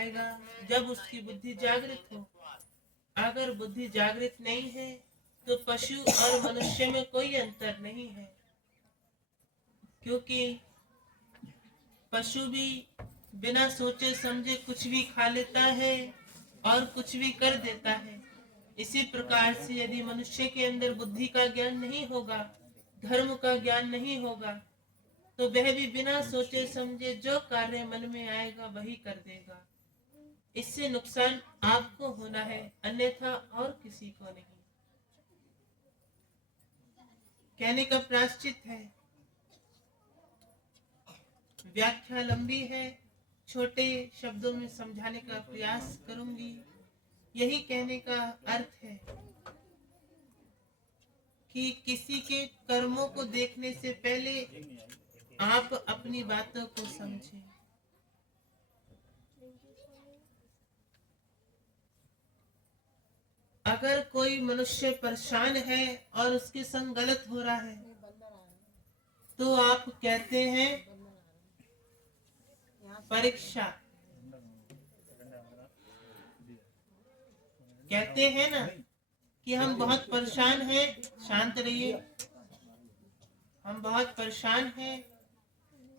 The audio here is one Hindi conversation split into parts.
आएगा जब उसकी बुद्धि जागृत हो। अगर बुद्धि जागृत नहीं है तो पशु और मनुष्य में कोई अंतर नहीं है, क्योंकि पशु भी बिना सोचे समझे कुछ भी खा लेता है और कुछ भी कर देता है। इसी प्रकार से यदि मनुष्य के अंदर बुद्धि का ज्ञान नहीं होगा, धर्म का ज्ञान नहीं होगा, तो वह भी बिना सोचे समझे जो कार्य मन में आएगा वही कर देगा। इससे नुकसान आपको होना है, अन्यथा और किसी को नहीं। कहने का प्रायश्चित है। व्याख्या लंबी है, छोटे शब्दों में समझाने का प्रयास करूंगी। यही कहने का अर्थ है कि किसी के कर्मों को देखने से पहले आप अपनी बातों को समझें। अगर कोई मनुष्य परेशान है और उसके संग गलत हो रहा है तो आप कहते हैं परीक्षा, कहते हैं ना कि हम बहुत परेशान हैं, शांत रहिए, हम बहुत परेशान हैं,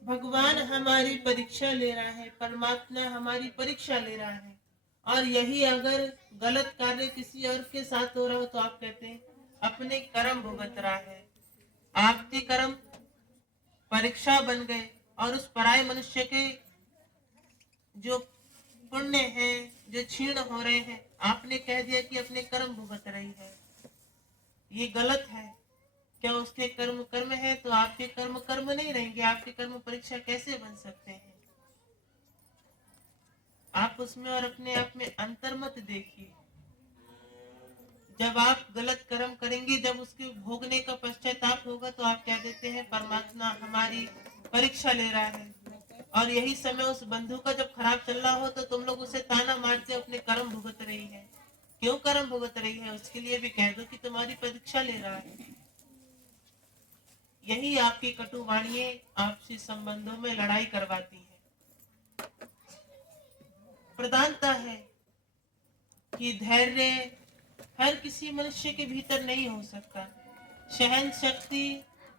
भगवान हमारी परीक्षा ले रहा है, परमात्मा हमारी परीक्षा ले रहा है। और यही अगर गलत कार्य किसी और के साथ हो रहा हो तो आप कहते हैं अपने कर्म भुगत रहा है। आपके कर्म परीक्षा बन गए और उस पराये मनुष्य के जो पुण्य है, जो क्षीण हो रहे हैं, आपने कह दिया कि अपने कर्म भुगत रही है। ये गलत है। क्या उसके कर्म कर्म है तो आपके कर्म कर्म नहीं रहेंगे? आपके कर्म परीक्षा कैसे बन सकते हैं? आप उसमें और अपने आप में अंतर मत देखिए। जब आप गलत कर्म करेंगे, जब उसके भोगने का पश्चाताप होगा तो आप कह देते हैं परमात्मा हमारी परीक्षा ले रहा है। और यही समय उस बंधु का जब खराब चल रहा हो तो तुम लोग उसे ताना मारते अपने कर्म भुगत रही है। क्यों कर्म भुगत रही है उसके लिए भी कह दो कि तुम्हारी परीक्षा ले रहा है। यही आपकी कटु वाणियां आपसी संबंधों में लड़ाई करवाती है। प्रधानता है कि धैर्य हर किसी मनुष्य के भीतर नहीं हो सकता, सहन शक्ति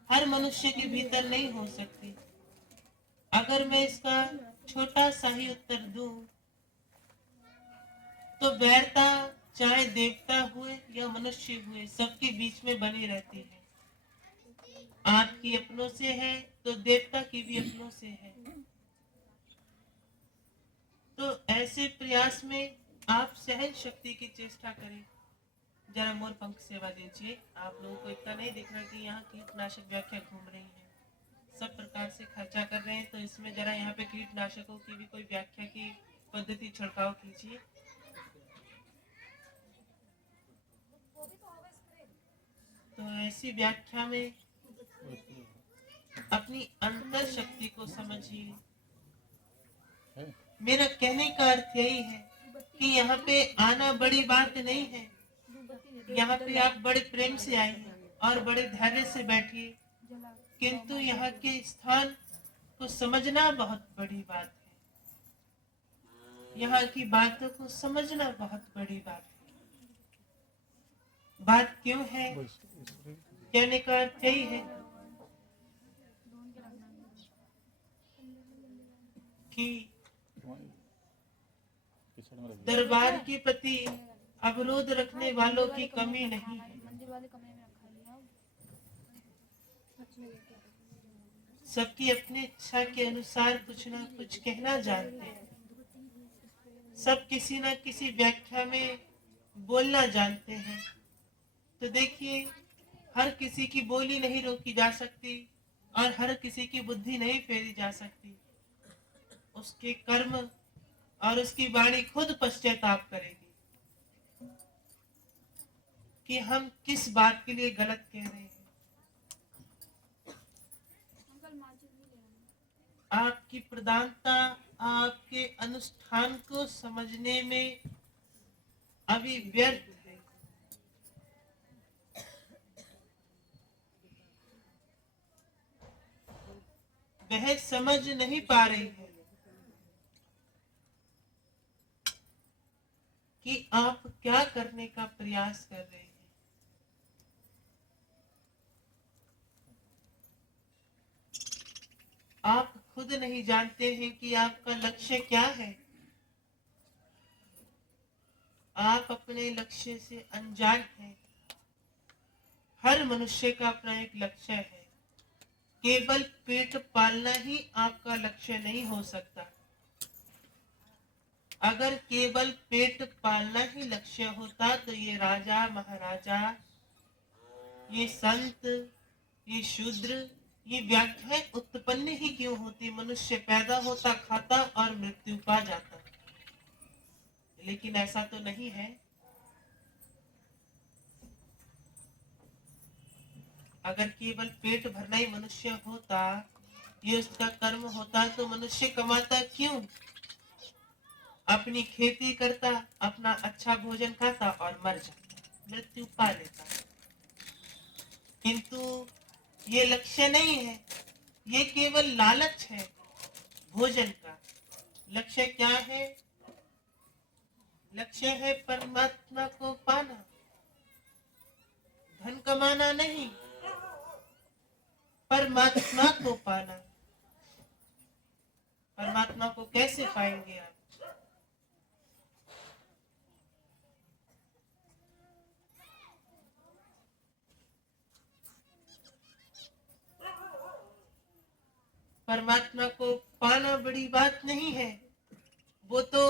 हर मनुष्य के भीतर नहीं हो सकती। अगर मैं इसका छोटा सा ही उत्तर दूं तो वैरता चाहे देवता हुए या मनुष्य हुए सबके बीच में बनी रहती है। आपकी अपनों से है तो देवता की भी अपनों से है। तो ऐसे प्रयास में आप सहन शक्ति की चेष्टा करें। जरा मोर पंख सेवा दीजिए। आप लोगों को इतना नहीं दिख रहा कि यहाँ कीटनाशक व्याख्या घूम रही है, सब प्रकार से खर्चा कर रहे हैं, तो इसमें जरा यहाँ पे कीटनाशकों की भी कोई व्याख्या की पद्धति छिड़काव कीजिए। तो ऐसी व्याख्या में अपनी अंतर शक्ति को समझिए। मेरा कहने का अर्थ यही है कि यहाँ पे आना बड़ी बात नहीं है। यहाँ पे आप बड़े प्रेम से आइए और बड़े धैर्य से बैठिए, किंतु यहाँ के स्थान को समझना बहुत बड़ी बात है। यहाँ की बातों को समझना बहुत बड़ी बात है। बात क्यों है? कहने का अर्थ यही है कि दरबार के प्रति अवरोध रखने वालों की कमी नहीं है। सबकी अपनी इच्छा के अनुसार कुछ ना कुछ कहना जानते हैं। सब किसी न किसी व्याख्या में बोलना जानते हैं। तो देखिए, हर किसी की बोली नहीं रोकी जा सकती और हर किसी की बुद्धि नहीं फेरी जा सकती। उसके कर्म और उसकी वाणी खुद पश्चाताप करेगी कि हम किस बात के लिए गलत कह रहे हैं। आपकी प्रधानता आपके अनुष्ठान को समझने में अभी व्यर्थ है। वह समझ नहीं पा रही है। कि आप क्या करने का प्रयास कर रहे हैं। आप खुद नहीं जानते हैं कि आपका लक्ष्य क्या है। आप अपने लक्ष्य से अनजान हैं। हर मनुष्य का अपना एक लक्ष्य है। केवल पेट पालना ही आपका लक्ष्य नहीं हो सकता। अगर केवल पेट पालना ही लक्ष्य होता तो ये राजा महाराजा, ये संत, ये शूद्र, ये व्याख्याएं उत्पन्न ही क्यों होती। मनुष्य पैदा होता, खाता और मृत्यु पा जाता। लेकिन ऐसा तो नहीं है। अगर केवल पेट भरना ही मनुष्य होता, ये उसका कर्म होता, तो मनुष्य कमाता क्यों? अपनी खेती करता, अपना अच्छा भोजन खाता और मर जाता, मृत्यु पा लेता। किंतु ये लक्ष्य नहीं है, ये केवल लालच है भोजन का। लक्ष्य क्या है? लक्ष्य है परमात्मा को पाना, धन कमाना नहीं, परमात्मा को पाना। परमात्मा को कैसे पाएंगे आप? परमात्मा को पाना बड़ी बात नहीं है। वो तो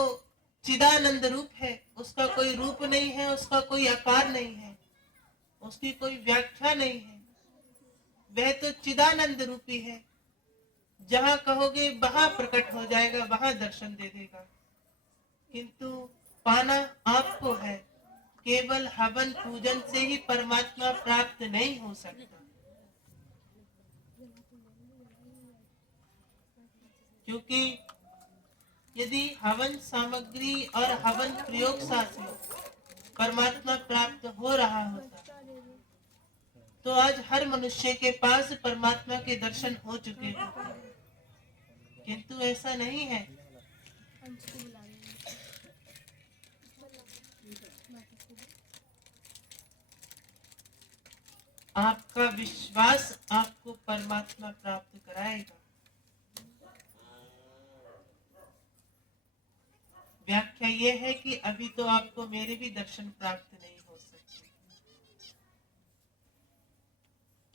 चिदानंद रूप है, उसका कोई रूप नहीं है, उसका कोई आकार नहीं है, उसकी कोई व्याख्या नहीं है। वह तो चिदानंद रूपी है। जहां कहोगे वहां प्रकट हो जाएगा, वहां दर्शन दे देगा। किंतु पाना आपको है। केवल हवन पूजन से ही परमात्मा प्राप्त नहीं हो सकता। क्योंकि यदि हवन सामग्री और हवन प्रयोग से परमात्मा प्राप्त हो रहा होता तो आज हर मनुष्य के पास परमात्मा के दर्शन हो चुके हैं। किंतु ऐसा नहीं है। आपका विश्वास आपको परमात्मा प्राप्त कराएगा। व्याख्या यह है कि अभी तो आपको मेरे भी दर्शन प्राप्त नहीं हो सकते।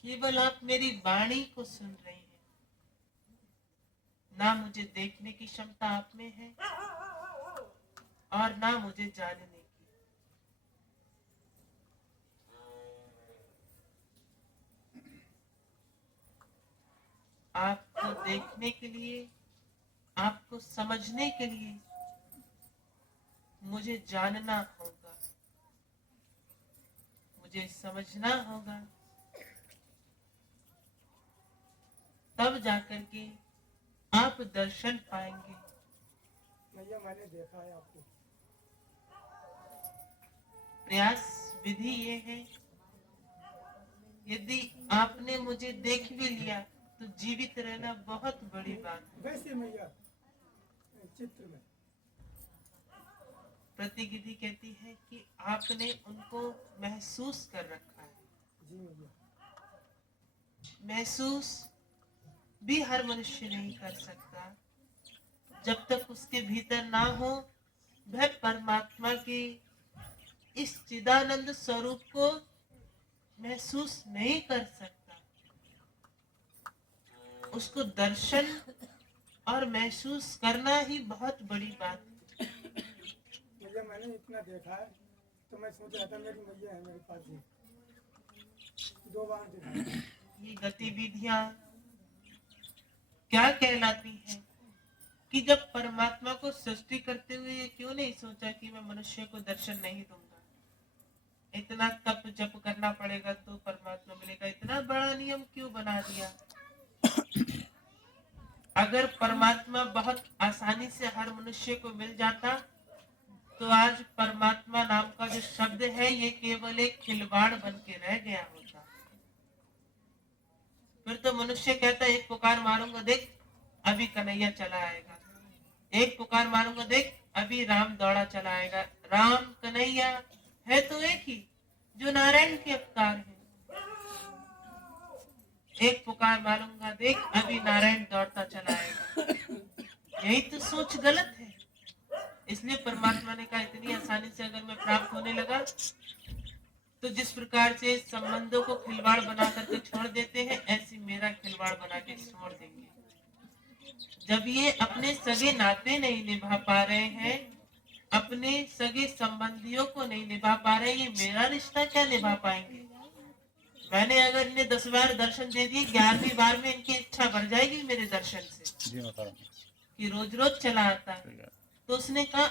केवल आप मेरी वाणी को सुन रहे हैं। ना मुझे देखने की क्षमता आप में है और ना मुझे जानने की। आपको देखने के लिए, आपको समझने के लिए मुझे जानना होगा, मुझे समझना होगा, तब जाकर के आप दर्शन पाएंगे। भैया मैंने देखा है आपको। प्रयास विधि ये है, यदि आपने मुझे देख भी लिया तो जीवित रहना बहुत बड़ी बात है। वैसे भैया चित्र में प्रतिनिधि कहती है कि आपने उनको महसूस कर रखा है। जी भैया। महसूस भी हर मनुष्य नहीं कर सकता जब तक उसके भीतर ना हो वह परमात्मा के इस चिदानंद स्वरूप को महसूस नहीं कर सकता। उसको दर्शन और महसूस करना ही बहुत बड़ी बात है। भैया मैंने इतना देखा है तो मैं सोच रहा था मेरी भैया है मेरे पास ही 2 बार देखा। ये गतिविधियां क्या कहलाती हैं कि जब परमात्मा को सृष्टि करते हुए ये क्यों नहीं सोचा कि मैं मनुष्य को दर्शन नहीं दूंगा, इतना तप जप करना पड़ेगा तो परमात्मा मिलेगा, इतना बड़ा नियम क्यों बना दिया। अगर परमात्मा बहुत आसानी से हर मनुष्य को मिल जाता तो आज परमात्मा नाम का जो शब्द है ये केवल एक खिलवाड़ बन के रह गया होता। फिर तो मनुष्य कहता है एक पुकार मारूंगा, देख अभी कन्हैया चला आएगा। एक पुकार मारूंगा, देख अभी राम दौड़ा चला आएगा। राम कन्हैया है तो एक ही, जो नारायण के अवतार है। एक पुकार मारूंगा, देख अभी नारायण दौड़ता चला आएगा। यही तो सोच गलत है। इसलिए परमात्मा ने कहा इतनी आसानी से अगर मैं प्राप्त होने लगा तो जिस प्रकार से संबंधों को खिलवाड़ बना करके छोड़ देते हैं, ऐसी मेरा खिलवाड़ बना के छोड़ देंगे। जब ये अपने सगे नाते नहीं निभा पा रहे हैं, अपने सगे संबंधियों को नहीं निभा पा रहे, ये मेरा रिश्ता क्या निभा पाएंगे। मैंने अगर इन्हें 10 बार दर्शन दे दिए, 11वीं बार में इनकी इच्छा बढ़ जाएगी मेरे दर्शन से कि रोज रोज चला आता है। तो उसने कहा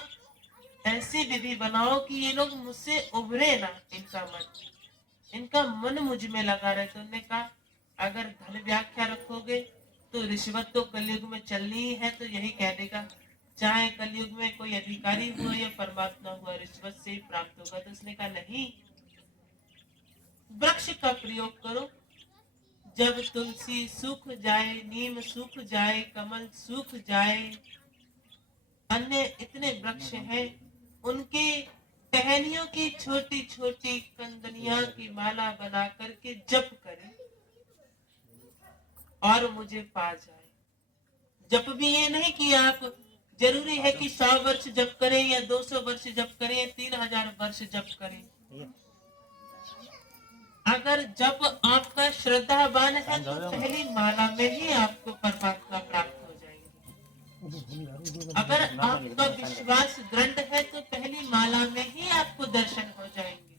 ऐसी विधि बनाओ कि ये लोग मुझसे उभरे ना, इनका मन मुझ में लगा रहे। तो उन्होंने कहा अगर धन व्याख्या रखोगे तो रिश्वत तो कलयुग में चलनी ही है, तो यही कह देगा चाहे कलयुग में कोई अधिकारी हुआ या परमात्मा हुआ, रिश्वत से ही प्राप्त होगा। तो उसने कहा नहीं, वृक्ष का प्रयोग करो। जब तुलसी सूख जाए, नीम सूख जाए, कमल सूख जाए, अन्य इतने वृक्ष हैं, उनके टहनियों की छोटी छोटी कंदनिया की माला बना करके जप करें और मुझे पा जाए। जप भी ये नहीं कि आप जरूरी है कि 100 वर्ष जप करें या 200 वर्ष जप करें या 3000 वर्ष जप करें। अगर जप आपका श्रद्धावान है तो पहली माला में ही आपको परमात्मा प्राप्त हो जाएंगे। अगर आपका विश्वास दृढ़ है तो पहली माला में ही आपको दर्शन हो जाएंगे।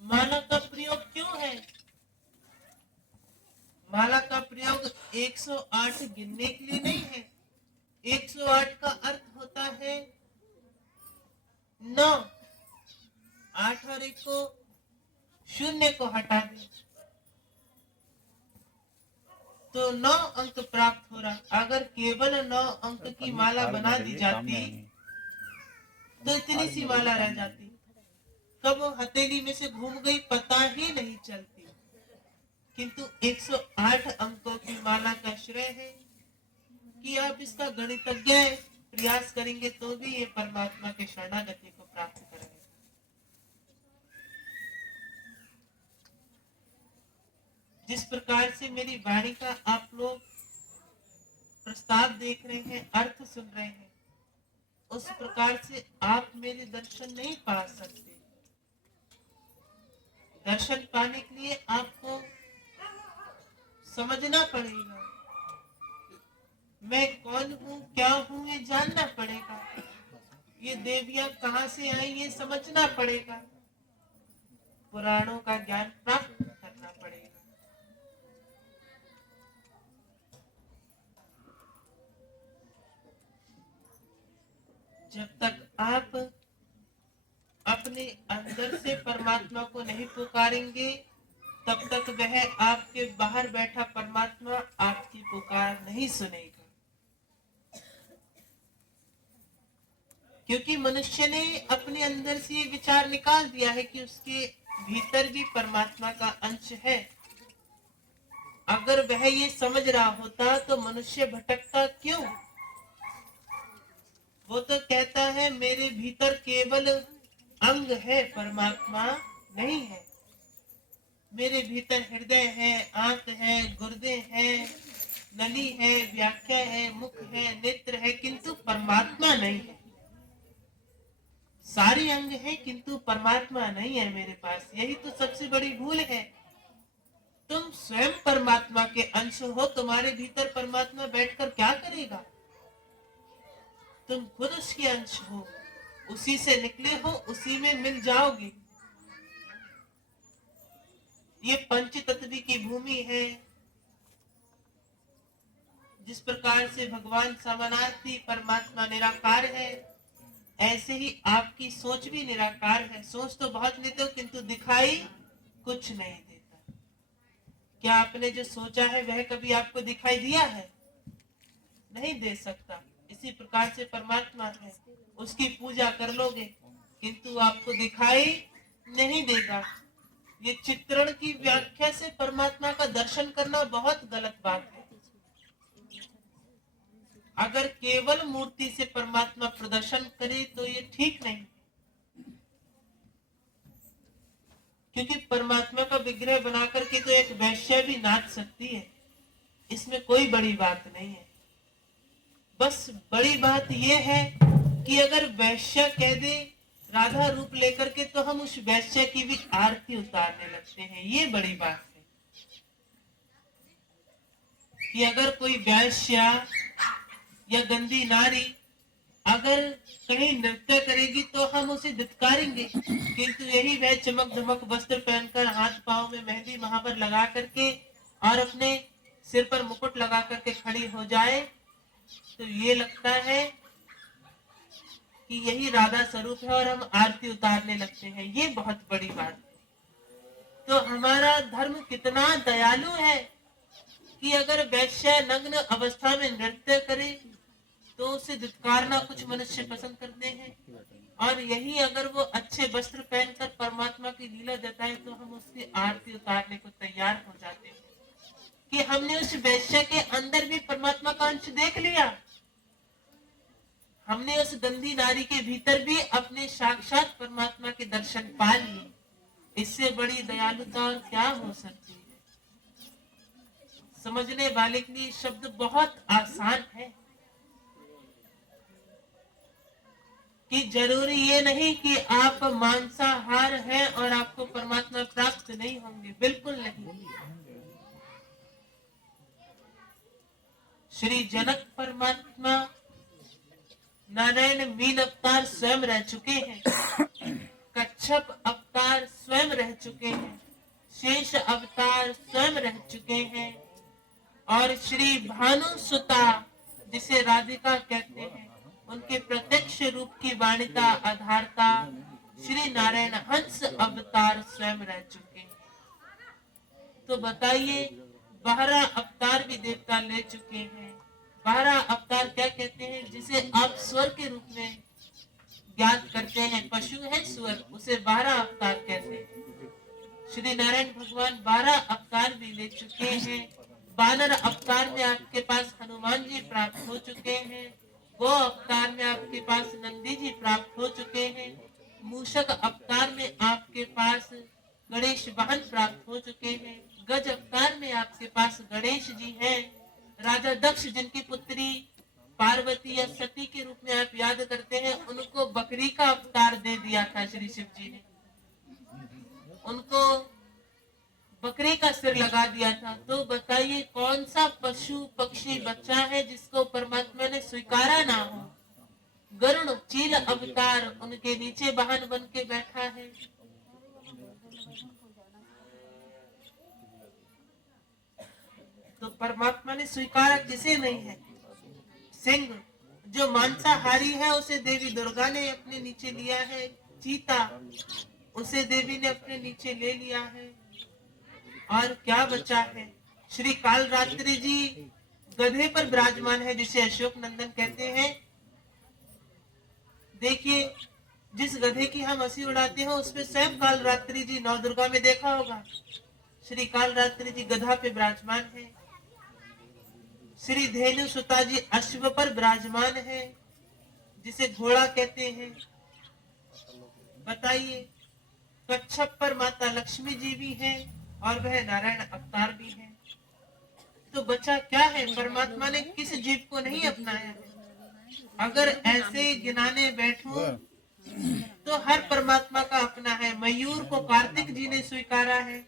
माला का प्रयोग क्यों है? माला का प्रयोग 108 गिनने के लिए नहीं है। 108 का अर्थ होता है 9, 8 और 1 को, 0 को हटा दे तो 9 अंक प्राप्त हो रहा। अगर केवल 9 अंक की माला बना दी जाती तो इतनी सी माला रह जाती, कब वो हथेली में से घूम गई पता ही नहीं चलती। किंतु 108 अंकों की माला का श्रेय है कि आप इसका गणितज्ञ प्रयास करेंगे तो भी ये परमात्मा के शरणागति को प्राप्त करेंगे। जिस प्रकार से मेरी वाणी का आप लोग प्रस्ताव देख रहे हैं, अर्थ सुन रहे हैं, उस प्रकार से आप मेरे दर्शन नहीं पा सकते। दर्शन पाने के लिए आपको समझना पड़ेगा, मैं कौन हूँ, क्या हूँ, ये जानना पड़ेगा। ये देवियां कहाँ से आई ये समझना पड़ेगा। पुराणों का ज्ञान प्राप्त करना पड़ेगा। जब तक आप अपने अंदर से परमात्मा को नहीं पुकारेंगे, तब तक वह आपके बाहर बैठा परमात्मा आपकी पुकार नहीं सुनेगा। क्योंकि मनुष्य ने अपने अंदर से ये विचार निकाल दिया है कि उसके भीतर भी परमात्मा का अंश है। अगर वह ये समझ रहा होता तो मनुष्य भटकता क्यों? वो तो कहता है मेरे भीतर केवल अंग है, परमात्मा नहीं है। मेरे भीतर हृदय है, आंत है, गुर्दे हैं, नली है, व्याख्या है, मुख है, नेत्र है, किंतु परमात्मा नहीं है। सारे अंग हैं किंतु परमात्मा नहीं है मेरे पास। यही तो सबसे बड़ी भूल है। तुम स्वयं परमात्मा के अंश हो, तुम्हारे भीतर परमात्मा बैठकर क्या करेगा? तुम खुद उसके अंश हो, उसी से निकले हो, उसी में मिल जाओगे। ये पंच तत्वी की भूमि है। जिस प्रकार से भगवान समानार्थी, परमात्मा निराकार है, ऐसे ही आपकी सोच भी निराकार है। सोच तो बहुत लेते हो किंतु दिखाई कुछ नहीं देता। क्या आपने जो सोचा है वह कभी आपको दिखाई दिया है? नहीं दे सकता। इसी प्रकार से परमात्मा है, उसकी पूजा कर लोगे किंतु आपको दिखाई नहीं देगा। ये चित्रण की व्याख्या से परमात्मा का दर्शन करना बहुत गलत बात है। अगर केवल मूर्ति से परमात्मा प्रदर्शन करे तो ये ठीक नहीं, क्योंकि परमात्मा का विग्रह बना करके तो एक वैश्य भी नाच सकती है, इसमें कोई बड़ी बात नहीं है। बस बड़ी बात यह है कि अगर वैश्य कह दे राधा रूप लेकर के, तो हम उस वैश्य की भी आरती उतारने लगते हैं। ये बड़ी बात है कि अगर कोई वैश्य या गंदी नारी अगर कहीं नृत्य करेगी तो हम उसे धिक्कारेंगे, किंतु यही वह चमक धमक वस्त्र पहनकर, हाथ पांव में मेहंदी महावर लगा करके और अपने सिर पर मुकुट लगा करके खड़ी हो जाए, तो ये लगता है कि यही राधा स्वरूप है और हम आरती उतारने लगते हैं। ये बहुत बड़ी बात है। तो हमारा धर्म कितना दयालु है कि अगर वैश्य नग्न अवस्था में नृत्य करे तो उसे धिक्कारना कुछ मनुष्य पसंद करते हैं, और यही अगर वो अच्छे वस्त्र पहनकर परमात्मा की लीला जताए तो हम उसकी आरती उतारने को तैयार हो जाते हैं कि हमने उस वैश्य के अंदर भी परमात्मा का अंश देख लिया, हमने उस गंदी नारी के भीतर भी अपने साक्षात परमात्मा के दर्शन पा लिए। इससे बड़ी दयालुता और क्या हो सकती है। समझने वाले के लिए शब्द बहुत आसान है कि जरूरी ये नहीं कि आप मांसाहार हैं और आपको परमात्मा प्राप्त नहीं होंगे, बिल्कुल नहीं। श्री जनक परमात्मा नारायण मीन अवतार स्वयं रह चुके हैं, कच्छप अवतार स्वयं रह चुके हैं, शेष अवतार स्वयं रह चुके हैं, और श्री भानु सुता जिसे राधिका कहते हैं, उनके प्रत्यक्ष रूप की वाणिता आधारता श्री नारायण हंस अवतार स्वयं रह चुके हैं। तो बताइए, 12 अवतार भी देवता ले चुके हैं। 12 अवतार क्या कहते हैं? जिसे आप स्वर के रूप में ज्ञात करते हैं, पशु है स्वर, उसे 12 अवतार कहते हैं। श्री नारायण भगवान 12 अवतार भी ले चुके हैं। वानर अवतार में आपके पास हनुमान जी प्राप्त हो चुके हैं, गो अवतार में आपके पास नंदी जी प्राप्त हो चुके हैं, मूषक अवतार में आपके पास गणेश वाहन प्राप्त हो चुके हैं, गज अवतार में आपके पास गणेश जी हैं, राजा दक्ष जिनकी पुत्री पार्वती या सती के रूप में आप याद करते हैं, उनको बकरी का अवतार दे दिया था श्री शिव जी ने, उनको बकरी का सिर लगा दिया था। तो बताइए कौन सा पशु पक्षी बच्चा है जिसको परमात्मा ने स्वीकारा ना हो? गरुड़ चील अवतार उनके नीचे वाहन बन के बैठा है। तो परमात्मा ने स्वीकारा किसे नहीं है? सिंह जो मांसाहारी है उसे देवी दुर्गा ने अपने नीचे लिया है, चीता उसे देवी ने अपने नीचे ले लिया है, और क्या बचा है? श्री कालरात्रि जी गधे पर विराजमान है जिसे अशोक नंदन कहते हैं। देखिए, जिस गधे की हम हंसी उड़ाते हैं उसमें स्वयं कालरात्रि जी नौ दुर्गा में देखा होगा। श्री कालरात्रि जी गधा पे विराजमान है। श्री धेनु सुता जी अश्व पर विराजमान है जिसे घोड़ा कहते हैं। बताइए, कच्छप पर माता लक्ष्मी जी भी हैं और वह नारायण अवतार भी है। तो बचा क्या है? परमात्मा ने किस जीव को नहीं अपनाया है? अगर ऐसे गिनाने बैठूं तो हर परमात्मा का अपना है। मयूर को कार्तिक जी ने स्वीकारा है,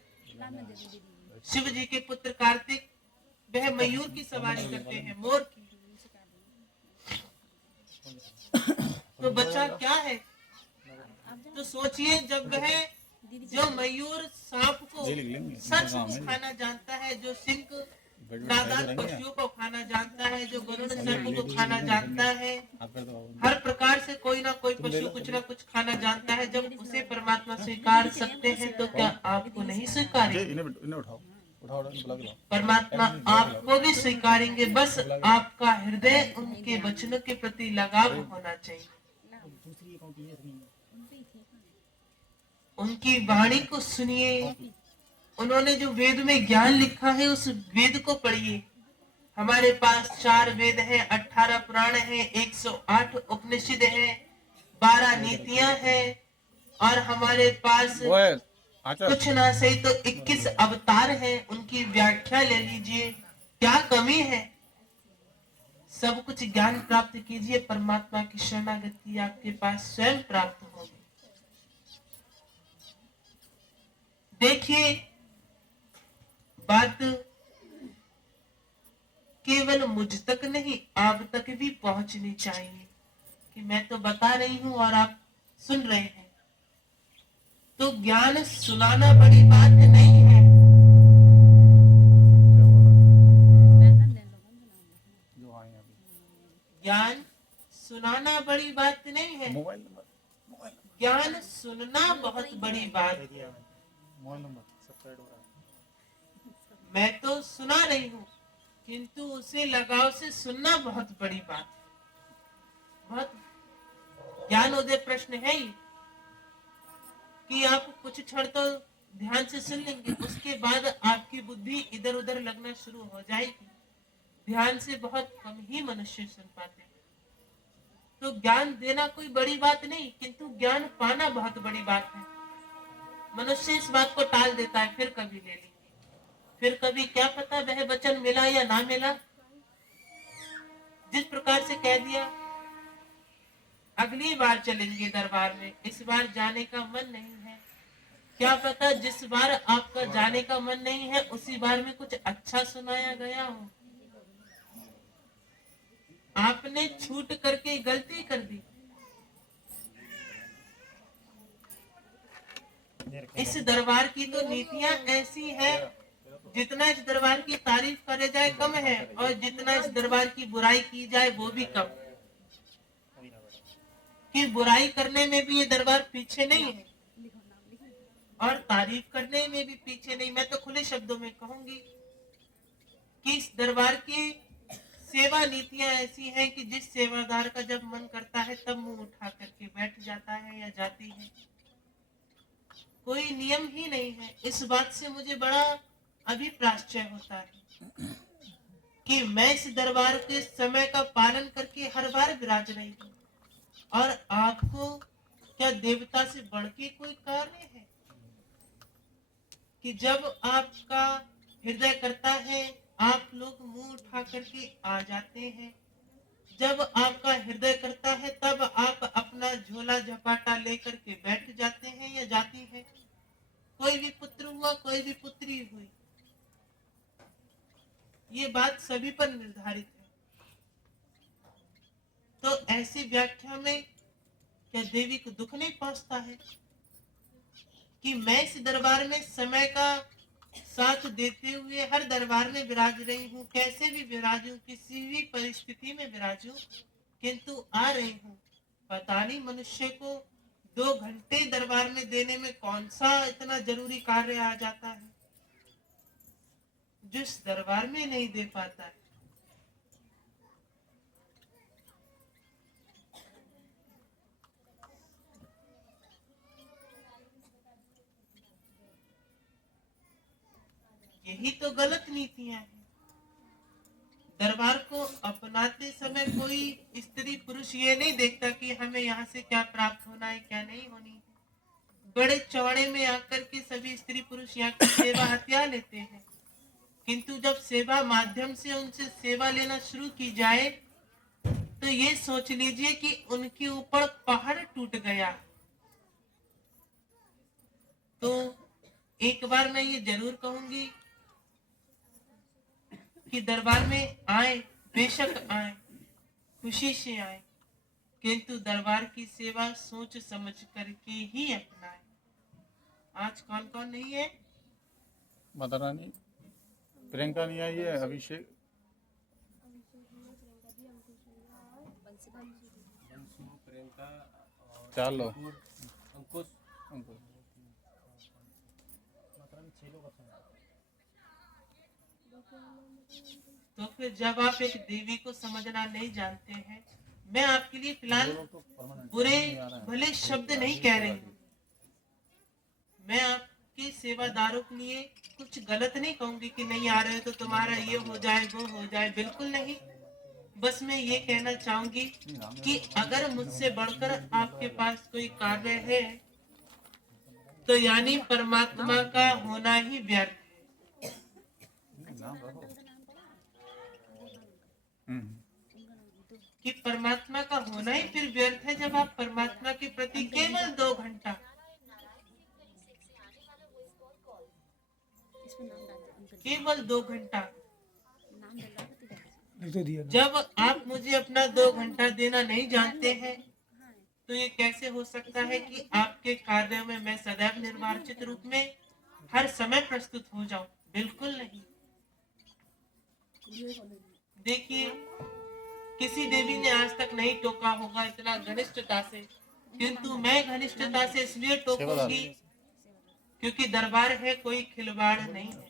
शिव जी के पुत्र कार्तिक, वह मयूर की सवारी करते हैं, मोर की। तो बचा क्या है? तो सोचिए, जब वह जो मयूर सांप को सर्प को खाना जानता है, जो सिंह नादान पशुओं को खाना जानता है, जो गरुड़ सर्प को खाना जानता है, हर प्रकार से कोई ना कोई पशु कुछ ना कुछ खाना जानता है, जब उसे परमात्मा स्वीकार सकते हैं तो क्या आपको नहीं स्वीकारेंगे? परमात्मा आपको भी स्वीकारेंगे, बस आपका हृदय उनके वचनों के प्रति लगाव होना चाहिए। उनकी वाणी को सुनिए, उन्होंने जो वेद में ज्ञान लिखा है उस वेद को पढ़िए। हमारे पास 4 वेद हैं, 18 पुराण हैं, 108 उपनिषद हैं, 12 नीतियां हैं और हमारे पास कुछ ना सही तो 21 अवतार हैं। उनकी व्याख्या ले लीजिए, क्या कमी है? सब कुछ ज्ञान प्राप्त कीजिए, परमात्मा की शरणागति आपके पास स्वयं प्राप्त होगी। देखिए, बात केवल मुझ तक नहीं, आप तक भी पहुंचनी चाहिए कि मैं तो बता रही हूं और आप सुन रहे हैं। तो ज्ञान सुनाना बड़ी बात नहीं है। ज्ञान सुनाना बड़ी बात नहीं है, ज्ञान सुनना बहुत बड़ी बात है। मैं तो सुना रही हूँ, किंतु उसे लगाव से सुनना बहुत बड़ी बात है। बहुत ज्ञानोदय प्रश्न है ये कि आप कुछ क्षण तो ध्यान से सुन लेंगे, उसके बाद आपकी बुद्धि इधर उधर लगना शुरू हो जाएगी। ध्यान से बहुत कम ही मनुष्य सुन पाते हैं। तो ज्ञान देना कोई बड़ी बात नहीं, किंतु ज्ञान पाना बहुत बड़ी बात है। मनुष्य इस बात को टाल देता है, फिर कभी ले लेंगे, फिर कभी, क्या पता वह वचन मिला या ना मिला। जिस प्रकार से कह दिया अगली बार चलेंगे दरबार में, इस बार जाने का मन नहीं है, क्या पता जिस बार आपका जाने का मन नहीं है उसी बार में कुछ अच्छा सुनाया गया हो। आपने छूट करके गलती कर दी। इस दरबार की तो नीतियां ऐसी है, जितना इस दरबार की तारीफ करे जाए कम है, और जितना इस दरबार की बुराई की जाए वो भी कम। कि बुराई करने में भी ये दरबार पीछे नहीं है और तारीफ करने में भी पीछे नहीं। मैं तो खुले शब्दों में कहूंगी कि इस दरबार की सेवा नीतियां ऐसी हैं कि जिस सेवादार का जब मन करता है तब मुंह उठा करके बैठ जाता है या जाती है, कोई नियम ही नहीं है। इस बात से मुझे बड़ा अभिप्राश्चय होता है कि मैं इस दरबार के समय का पालन करके हर बार विराज रही हूँ, और आपको क्या देवता से बढ़ के कोई कार्य है कि जब आपका हृदय करता है आप लोग मुंह उठा करके आ जाते हैं, जब आपका हृदय करता है तब आप अपना झोला झपाटा लेकर के बैठ जाते हैं या जाती हैं। कोई भी पुत्र हुआ, कोई भी पुत्री हुई, ये बात सभी पर निर्धारित है। तो ऐसी व्याख्या में क्या देवी को दुख नहीं पहुंचता है कि मैं इस दरबार में समय का साथ देते हुए हर दरबार में विराज रही हूँ, कैसे भी विराजूं, किसी भी परिस्थिति में विराजूं, किंतु आ रही हूँ। पता नहीं मनुष्य को 2 घंटे दरबार में देने में कौन सा इतना जरूरी कार्य आ जाता है जो इस दरबार में नहीं दे पाता है। यही तो गलत नीतियां हैं। दरबार को अपनाते समय कोई स्त्री पुरुष ये नहीं देखता कि हमें यहाँ से क्या प्राप्त होना है, क्या नहीं होनी है। बड़े चौड़े में आकर के सभी स्त्री पुरुष यहाँ की सेवा हथिया लेते हैं, किंतु जब सेवा माध्यम से उनसे सेवा लेना शुरू की जाए तो ये सोच लीजिए कि उनके ऊपर पहाड़ टूट गया। तो एक बार मैं ये जरूर कहूंगी कि दरबार में आए, बेशक आए, खुशी से आए, किंतु दरबार की सेवा सोच समझ करके ही अपनाए। आज कौन कौन नहीं है? माता रानी, प्रियंका नहीं आई है, अभिषेक, चार लोग, अंकुश, तो फिर जब आप एक देवी को समझना नहीं जानते हैं, मैं आपके लिए फिलहाल बुरे भले शब्द नहीं कह रही हूँ, मैं उनके सेवादारों के लिए कुछ गलत नहीं कहूंगी कि नहीं आ रहे हो तो तुम्हारा ये हो जाए वो हो जाए, बिल्कुल नहीं। बस मैं ये कहना चाहूंगी कि अगर मुझसे बढ़कर आपके पास कोई कार्य है तो यानी परमात्मा का होना ही व्यर्थ है। कि परमात्मा का होना ही फिर व्यर्थ है जब आप परमात्मा के प्रति केवल 2 घंटा केवल 2 घंटा तो दिया जब आप मुझे अपना 2 घंटा देना नहीं जानते हैं तो ये कैसे हो सकता है कि आपके कार्यों में मैं सदैव निर्वाचित रूप में हर समय प्रस्तुत हो जाऊं? बिल्कुल नहीं। देखिए, किसी देवी ने आज तक नहीं टोका होगा इतना घनिष्ठता से, किंतु मैं घनिष्ठता से इसलिए टोकूंगी क्योंकि दरबार है, कोई खिलवाड़ नहीं है।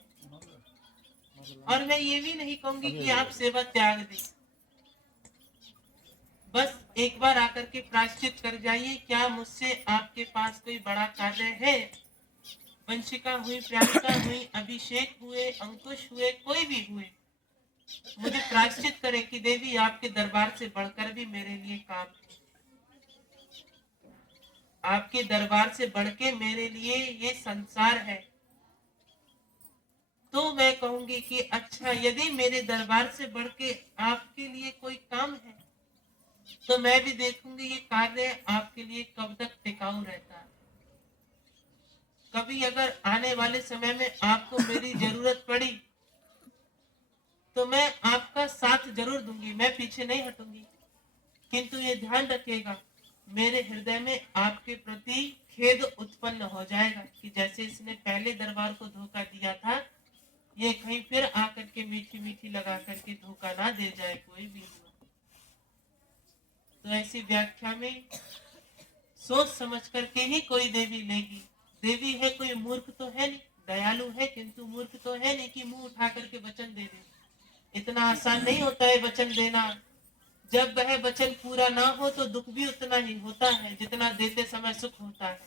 और मैं ये भी नहीं कहूंगी कि आप सेवा त्याग दें। बस एक बार आकर के प्रायश्चित कर जाइए, क्या मुझसे आपके पास कोई बड़ा कार्य है? वंशिका हुई, प्रियंका हुई, अभिषेक हुए, अंकुश हुए, कोई भी हुए, मुझे प्रायश्चित करे कि देवी आपके दरबार से बढ़कर भी मेरे लिए काम है। आपके दरबार से बढ़ के मेरे लिए ये संसार है। तो मैं कहूंगी कि अच्छा, यदि मेरे दरबार से बढ़ के आपके लिए कोई काम है तो मैं भी देखूंगी ये कार्य आपके लिए कब तक टिकाऊ रहता है। कभी अगर आने वाले समय में आपको मेरी जरूरत पड़ी तो मैं आपका साथ जरूर दूंगी, मैं पीछे नहीं हटूंगी। किंतु ये ध्यान रखिएगा, मेरे हृदय में आपके प्रति खेद उत्पन्न हो जाएगा कि जैसे इसने पहले दरबार को धोखा दिया था, ये कहीं फिर आकर के मीठी मीठी लगा करके धोखा ना दे जाए कोई भी। तो ऐसी व्याख्या में सोच समझ करके ही कोई देवी लेगी। देवी है, कोई मूर्ख तो है नहीं, दयालु है किंतु मूर्ख तो है नहीं कि मुंह उठा करके वचन दे दे। इतना आसान नहीं होता है वचन देना। जब वह वचन पूरा ना हो तो दुख भी उतना ही होता है जितना देते समय सुख होता है।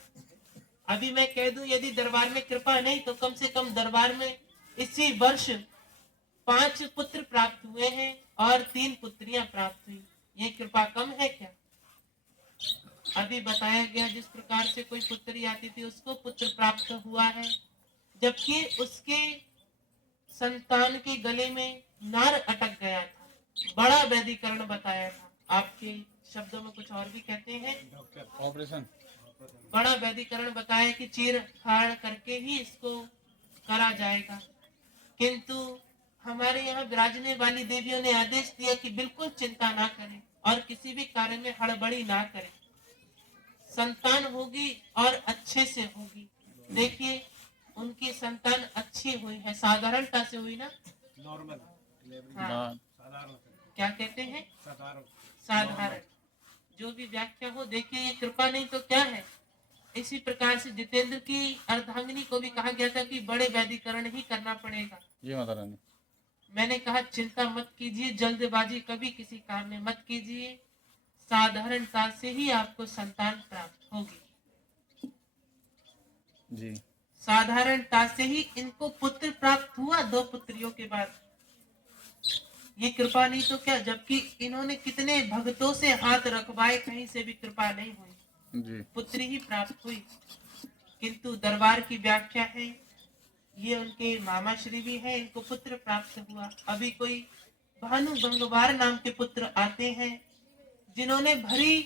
अभी मैं कह दूं, यदि दरबार में कृपा नहीं तो कम से कम दरबार में इसी वर्ष 5 पुत्र प्राप्त हुए हैं और 3 पुत्रियां प्राप्त हुई। ये कृपा कम है क्या? अभी बताया गया जिस प्रकार से कोई पुत्री आती थी उसको पुत्र प्राप्त हुआ है, जबकि उसके संतान के गले में नार अटक गया था। बड़ा वैदिकरण बताया था। आपके शब्दों में कुछ और भी कहते हैं, ऑपरेशन बड़ा वैदिकरण बताया कि चीर फाड़ करके ही इसको करा जाएगा। किंतु हमारे यहाँ विराजने वाली देवियों ने आदेश दिया कि बिल्कुल चिंता ना करें और किसी भी कार्य में हड़बड़ी ना करें। संतान होगी और अच्छे से होगी। देखिए, उनकी संतान अच्छी हुई है, साधारणता से हुई ना, नॉर्मल, हाँ, साधारण, क्या कहते हैं, साधारण, साधारण, जो भी व्याख्या हो। देखिए, ये कृपा नहीं तो क्या है। इसी प्रकार से जितेंद्र की अर्धांगिनी को भी कहा गया था कि बड़े वैदिकरण ही करना पड़ेगा। जी माता रानी। मैंने कहा चिंता मत कीजिए, जल्दबाजी कभी किसी काम में मत कीजिए, साधारणता से ही आपको संतान प्राप्त होगी। जी, साधारणता से ही इनको पुत्र प्राप्त हुआ 2 पुत्रियों के बाद। ये कृपा नहीं तो क्या, जबकि इन्होंने कितने भक्तों से हाथ रखवाए, कहीं से भी कृपा नहीं हुई, जी, पुत्री ही प्राप्त हुई। किंतु दरबार की व्याख्या है, ये उनके मामा श्री भी है, इनको पुत्र प्राप्त हुआ। अभी कोई भानु गंगवार नाम के पुत्र आते हैं जिन्होंने भरी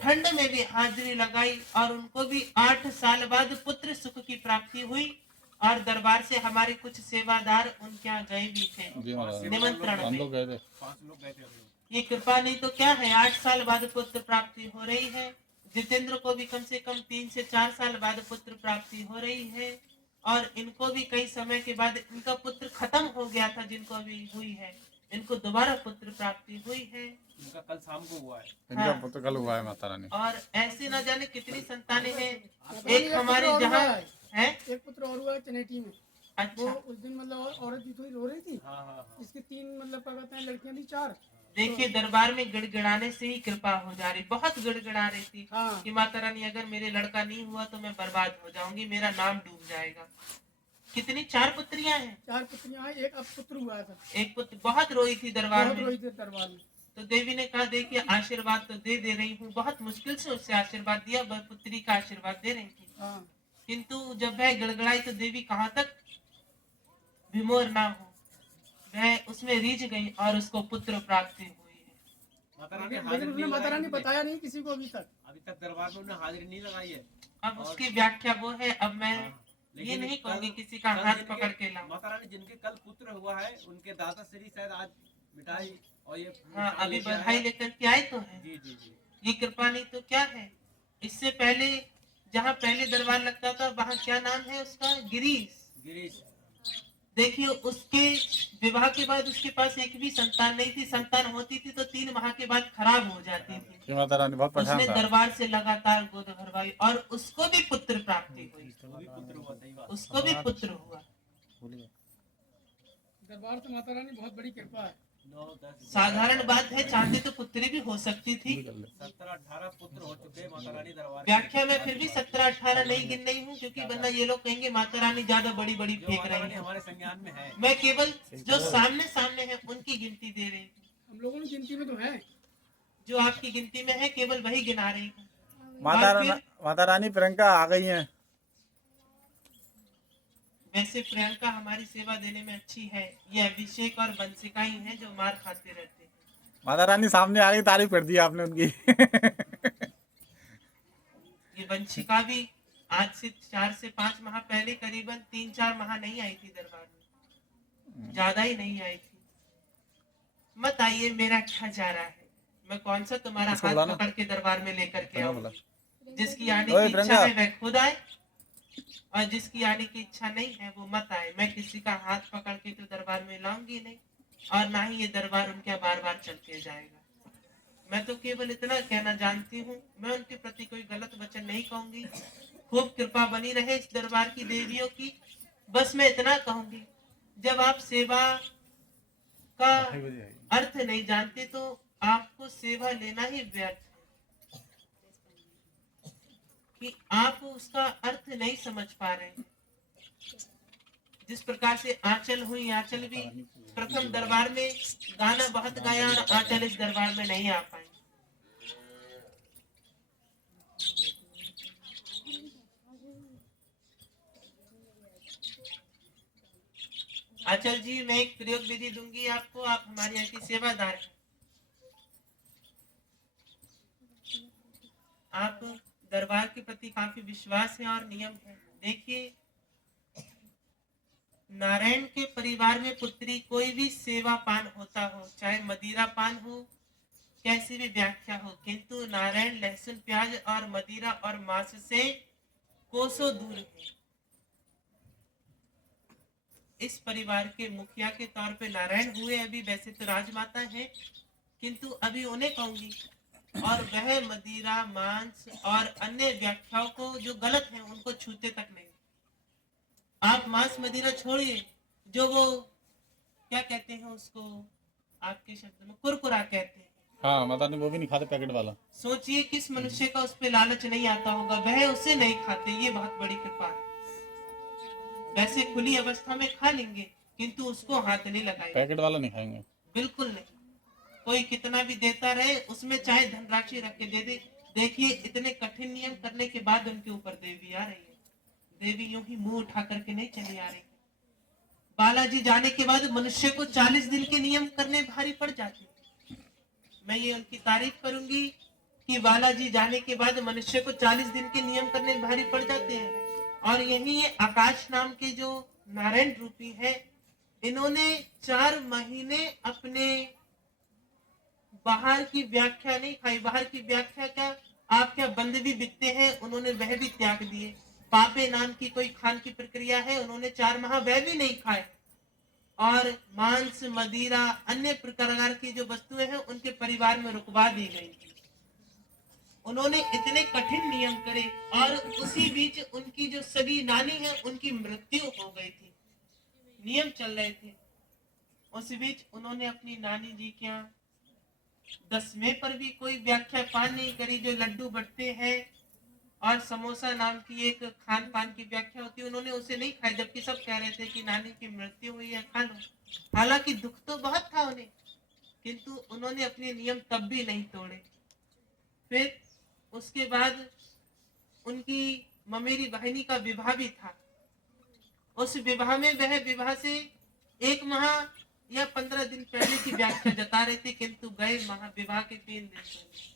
ठंड में भी हाजिरी लगाई और उनको भी 8 साल बाद पुत्र सुख की प्राप्ति हुई। और दरबार से हमारे कुछ सेवादार उनके यहाँ गए भी थे जी माता रानी। निमंत्रण हम में। लोग गए थे। 5 लोग गए थे। ये कृपा नहीं तो क्या है, 8 साल बाद पुत्र प्राप्ति हो रही है। जितेंद्र को भी कम से कम 3 से 4 साल बाद पुत्र प्राप्ति हो रही है और इनको भी कई समय के बाद इनका पुत्र खत्म हो गया था, जिनको अभी हुई है, इनको दोबारा पुत्र प्राप्ति हुई है। इनका कल शाम को हुआ है। इनका हाँ। पुत्र कल हुआ है माता रानी। और ऐसे न जाने कितनी संतानें हैं। एक हमारे जहाँ है, एक पुत्र और हुआ है चनेटी में। वो अच्छा, उस दिन मतलब औरत भी थोड़ी रो रही थी। इसकी 3 मतलब क्या कहते हैं लड़कियां थी, 4 देखिए दरबार में गिड़गिड़ाने से ही कृपा हो जा रही, बहुत गिड़गिड़ा रही थी हाँ। कि माता रानी अगर मेरे लड़का नहीं हुआ तो मैं बर्बाद हो जाऊंगी, मेरा नाम डूब जाएगा। कितनी 4 पुत्रियां हैं, 4 पुत्रियां हैं, एक अब पुत्र हुआ था, एक पुत्र बहुत रोई थी दरबार बहुत में। रोई थी दरबार में। तो देवी ने कहा देखिए आशीर्वाद तो दे दे रही हूँ, बहुत मुश्किल से उससे आशीर्वाद दिया, वह पुत्री का आशीर्वाद दे रही थी, हाँ। किंतु जब वह गिड़गिड़ाई तो देवी कहाँ तक विमोर ना हो, वह उसमें रीझ गई और उसको पुत्र प्राप्ति हुई है। लेकिन उसने माता रानी बताया नहीं किसी को अभी तक दरबार में उन्हें हाजिरी नहीं लगाई है। अब उसकी व्याख्या वो है, अब मैं ये लेकिन नहीं कहूंगी कल- किसी का कल हाथ जिनके- पकड़ के लाओ। माता रानी जिनके कल पुत्र हुआ है उनके दादा श्री शायद आज मिठाई और ये हाँ मिठाई अभी लेके आए बधाई हैं। लेकर के आए तो है, जी जी जी ये कृपा नहीं तो क्या है। इससे पहले जहाँ पहले दरबार लगता था वहाँ क्या नाम है उसका, गिरीश। गिरीश देखिए उसके विवाह के बाद उसके पास एक भी संतान नहीं थी, संतान होती थी तो 3 माह के बाद खराब हो जाती थी। कि माता रानी बहुत उसने परेशान था। दरबार से लगातार गोद भरवाई और उसको भी पुत्र प्राप्ति हुई, वो भी पुत्र हुआ, सही बात। उसको भी पुत्र हुआ। दरबार से माता रानी बहुत बड़ी कृपा है। 9 10 साधारण बात है, चाहते तो पुत्री भी हो सकती थी। 17-18 पुत्र हो चुके हैं माता रानी दरबार व्याख्या में फिर भी 17-18 नहीं गिन रही हूँ, क्योंकि वरना ये लोग कहेंगे माता रानी ज्यादा बड़ी बड़ी जो फेंक माता रही रानी है। हमारे संज्ञान में है। मैं केवल जो सामने सामने है उनकी गिनती दे रही हूँ, हम लोगों की गिनती में तो है। जो आपकी गिनती में है केवल वही गिना रही हूँ। माता रानी प्रियंका आ गई हैं। वैसे प्रियंका हमारी सेवा देने में अच्छी है, ये अभिषेक और बंसिका ही है जो मार खाते रहते हैं। माता रानी सामने आ गई, तारीफ कर दी आपने उनकी। ये वंशिका भी आज से 4 से 5 माह पहले करीबन 3-4 माह नहीं आई थी दरबार में, ज्यादा ही नहीं आई थी। मत आइए, मेरा क्या जा रहा है, मैं कौन सा तुम्हारा इसको हाथ बुलाना। पकड़ के दरबार में लेकर के बोला। आऊं। जिसकी आने ओए की इच्छा प्रियंका। है वह खुद आए, और जिसकी आने की इच्छा नहीं है वो मत आए। मैं किसी का हाथ पकड़ के तो दरबार में लाऊंगी नहीं, और ना ही ये दरबार उनके बार बार चल के जाएगा। मैं तो केवल इतना कहना जानती हूँ, मैं उनके प्रति कोई गलत वचन नहीं कहूंगी। खूब कृपा बनी रहे इस दरबार की देवियों की। बस मैं इतना कहूंगी, जब आप सेवा का अर्थ नहीं जानते तो आपको सेवा लेना ही व्यर्थ है, कि आप उसका अर्थ नहीं समझ पा रहे हैं। जिस प्रकार से आंचल हुई, आंचल भी प्रथम दरबार में गाना बहुत गाया और आंचल इस दरबार में नहीं आ पाई। आंचल जी, मैं एक प्रयोग विधि दूंगी आपको, आप हमारे यहाँ की सेवादार हैं। आप दरबार के प्रति काफी विश्वास है और नियम है। देखिए, नारायण के परिवार में पुत्री कोई भी सेवा पान होता हो, चाहे मदिरा पान हो, कैसी भी व्याख्या हो, किंतु नारायण लहसुन प्याज और मदिरा और मांस से कोसों दूर है। इस परिवार के मुखिया के तौर पे नारायण हुए अभी, वैसे तो राजमाता है, किंतु अभी उन्हें कहूंगी, और वह मदिरा मांस और अन्य व्याख्याओं को जो गलत है उनको छूते तक नहीं। आप मांस मदिरा छोड़िए, जो वो क्या कहते हैं उसको, आपके शब्द में कुरकुरा कहते हैं, हाँ माता रानी वो भी नहीं खाते पैकेट वाला। सोचिए किस मनुष्य का उस पे लालच नहीं आता होगा, वह उसे नहीं खाते, ये बहुत बड़ी कृपा है। वैसे खुली अवस्था में खा लेंगे, किंतु उसको हाथ नहीं लगाएंगे, पैकेट वाला नहीं खाएंगे। बिल्कुल नहीं। कोई कितना भी देता रहे, उसमें चाहे धनराशि रख के दे दे। देखिए, इतने कठिन नियम करने के बाद उनके ऊपर देवी आ रही है। देवी यूं ही मुंह उठा करके नहीं चली आ रही। बालाजी जाने के बाद मनुष्य को 40 दिन के नियम करने भारी पड़ जाते हैं। मैं ये उनकी तारीफ करूंगी कि बालाजी जाने के बाद मनुष्य को 40 दिन के नियम करने भारी पड़ जाते हैं। और यही ये आकाश नाम के जो नारायण रूपी है, इन्होंने 4 महीने अपने बाहर की व्याख्या नहीं खाई। बाहर की व्याख्या क्या, आप क्या बंद भी बिकते हैं, उन्होंने वह भी त्याग दिए। पापे नाम की कोई खान की प्रक्रिया है, उन्होंने 4 माह वह भी नहीं खाए। और मांस मदिरा अन्य प्रकार की जो वस्तुएं हैं उनके परिवार में रुकवा दी गई थी। उन्होंने इतने कठिन नियम करे, और उसी बीच उनकी जो सगी नानी है उनकी मृत्यु हो गई थी। नियम चल रहे थे, उस बीच उन्होंने अपनी नानी जी क्या 10वें पर भी कोई व्याख्या पान नहीं करी। जो लड्डू बटते हैं और समोसा नाम की एक खान पान की व्याख्या होती है, उन्होंने उसे नहीं खाया, जबकि सब कह रहे थे कि नानी की मृत्यु हुई है, खा लो। हालांकि दुख तो बहुत था उन्हें, किंतु उन्होंने अपने नियम तब भी नहीं तोड़े। फिर उसके बाद उनकी ममेरी बहनी का विवाह भी था। उस विवाह में वह विवाह से 1 माह या 15 दिन पहले की व्याख्या जता रहे थे, किंतु गए विवाह के 3 दिन पहले,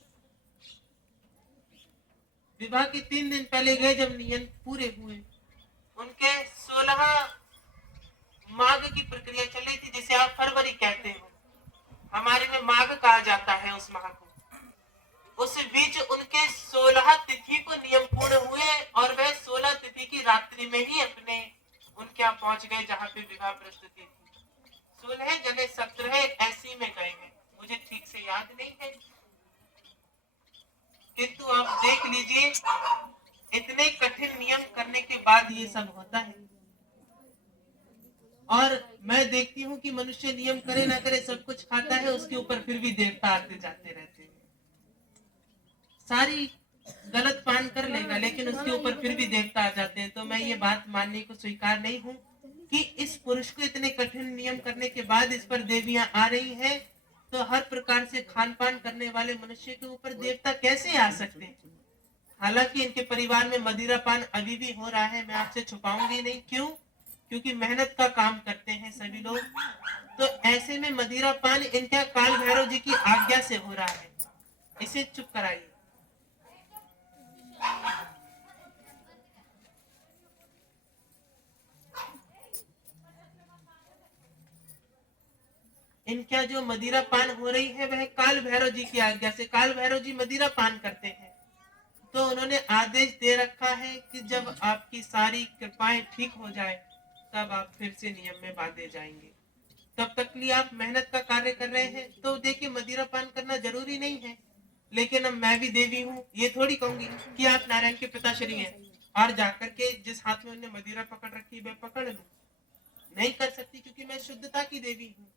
विवाह के 3 दिन पहले गए जब नियम पूरे हुए। उनके 16 माघ की प्रक्रिया चल रही थी, जिसे आप फरवरी कहते हो, हमारे में माघ कहा जाता है उस माह को। उस बीच उनके 16 तिथि को नियम पूर्ण हुए और वह 16 तिथि की रात्रि में ही अपने उनके यहाँ पहुंच गए जहाँ पे विवाह प्रस्तुति थी। 16 जगह 17 ऐसी में गए हैं, मुझे ठीक से याद नहीं है, किंतु आप देख लीजिए इतने कठिन नियम करने के बाद ये सब होता है। और मैं देखती हूँ कि मनुष्य नियम करे ना करे सब कुछ खाता है, उसके ऊपर फिर भी देवता आते जाते रहते हैं। सारी गलत पान कर लेगा लेकिन उसके ऊपर फिर भी देवता आ जाते हैं। तो मैं ये बात मानने को स्वीकार नहीं हूँ कि इस पुरुष को इतने कठिन नियम करने के बाद इस पर देवियां आ रही हैं, तो हर प्रकार से खान पान करने वाले मनुष्य के ऊपर देवता कैसे आ सकते हैं। हालांकि इनके परिवार में मदिरा पान अभी भी हो रहा है, मैं आपसे छुपाऊंगी नहीं। क्यों? क्योंकि मेहनत का काम करते हैं सभी लोग, तो ऐसे में मदिरा पान इनके काल भैरव जी की आज्ञा से हो रहा है। इसे चुप कराइए। इनका जो मदिरा पान हो रही है वह काल भैरव जी की आज्ञा से। काल भैरव जी मदिरा पान करते हैं, तो उन्होंने आदेश दे रखा है कि जब आपकी सारी कृपाएं ठीक हो जाए तब आप फिर से नियम में बांधे जाएंगे। तब तक लिए आप मेहनत का कार्य कर रहे हैं। तो देखिए मदिरा पान करना जरूरी नहीं है, लेकिन अब मैं भी देवी हूँ, ये थोड़ी कहूंगी कि आप नारायण के पिताश्री हैं और जाकर के जिस हाथ में उन्होंने मदिरा पकड़ रखी वह पकड़ लूं। नहीं कर सकती, क्योंकि मैं शुद्धता की देवी हूँ।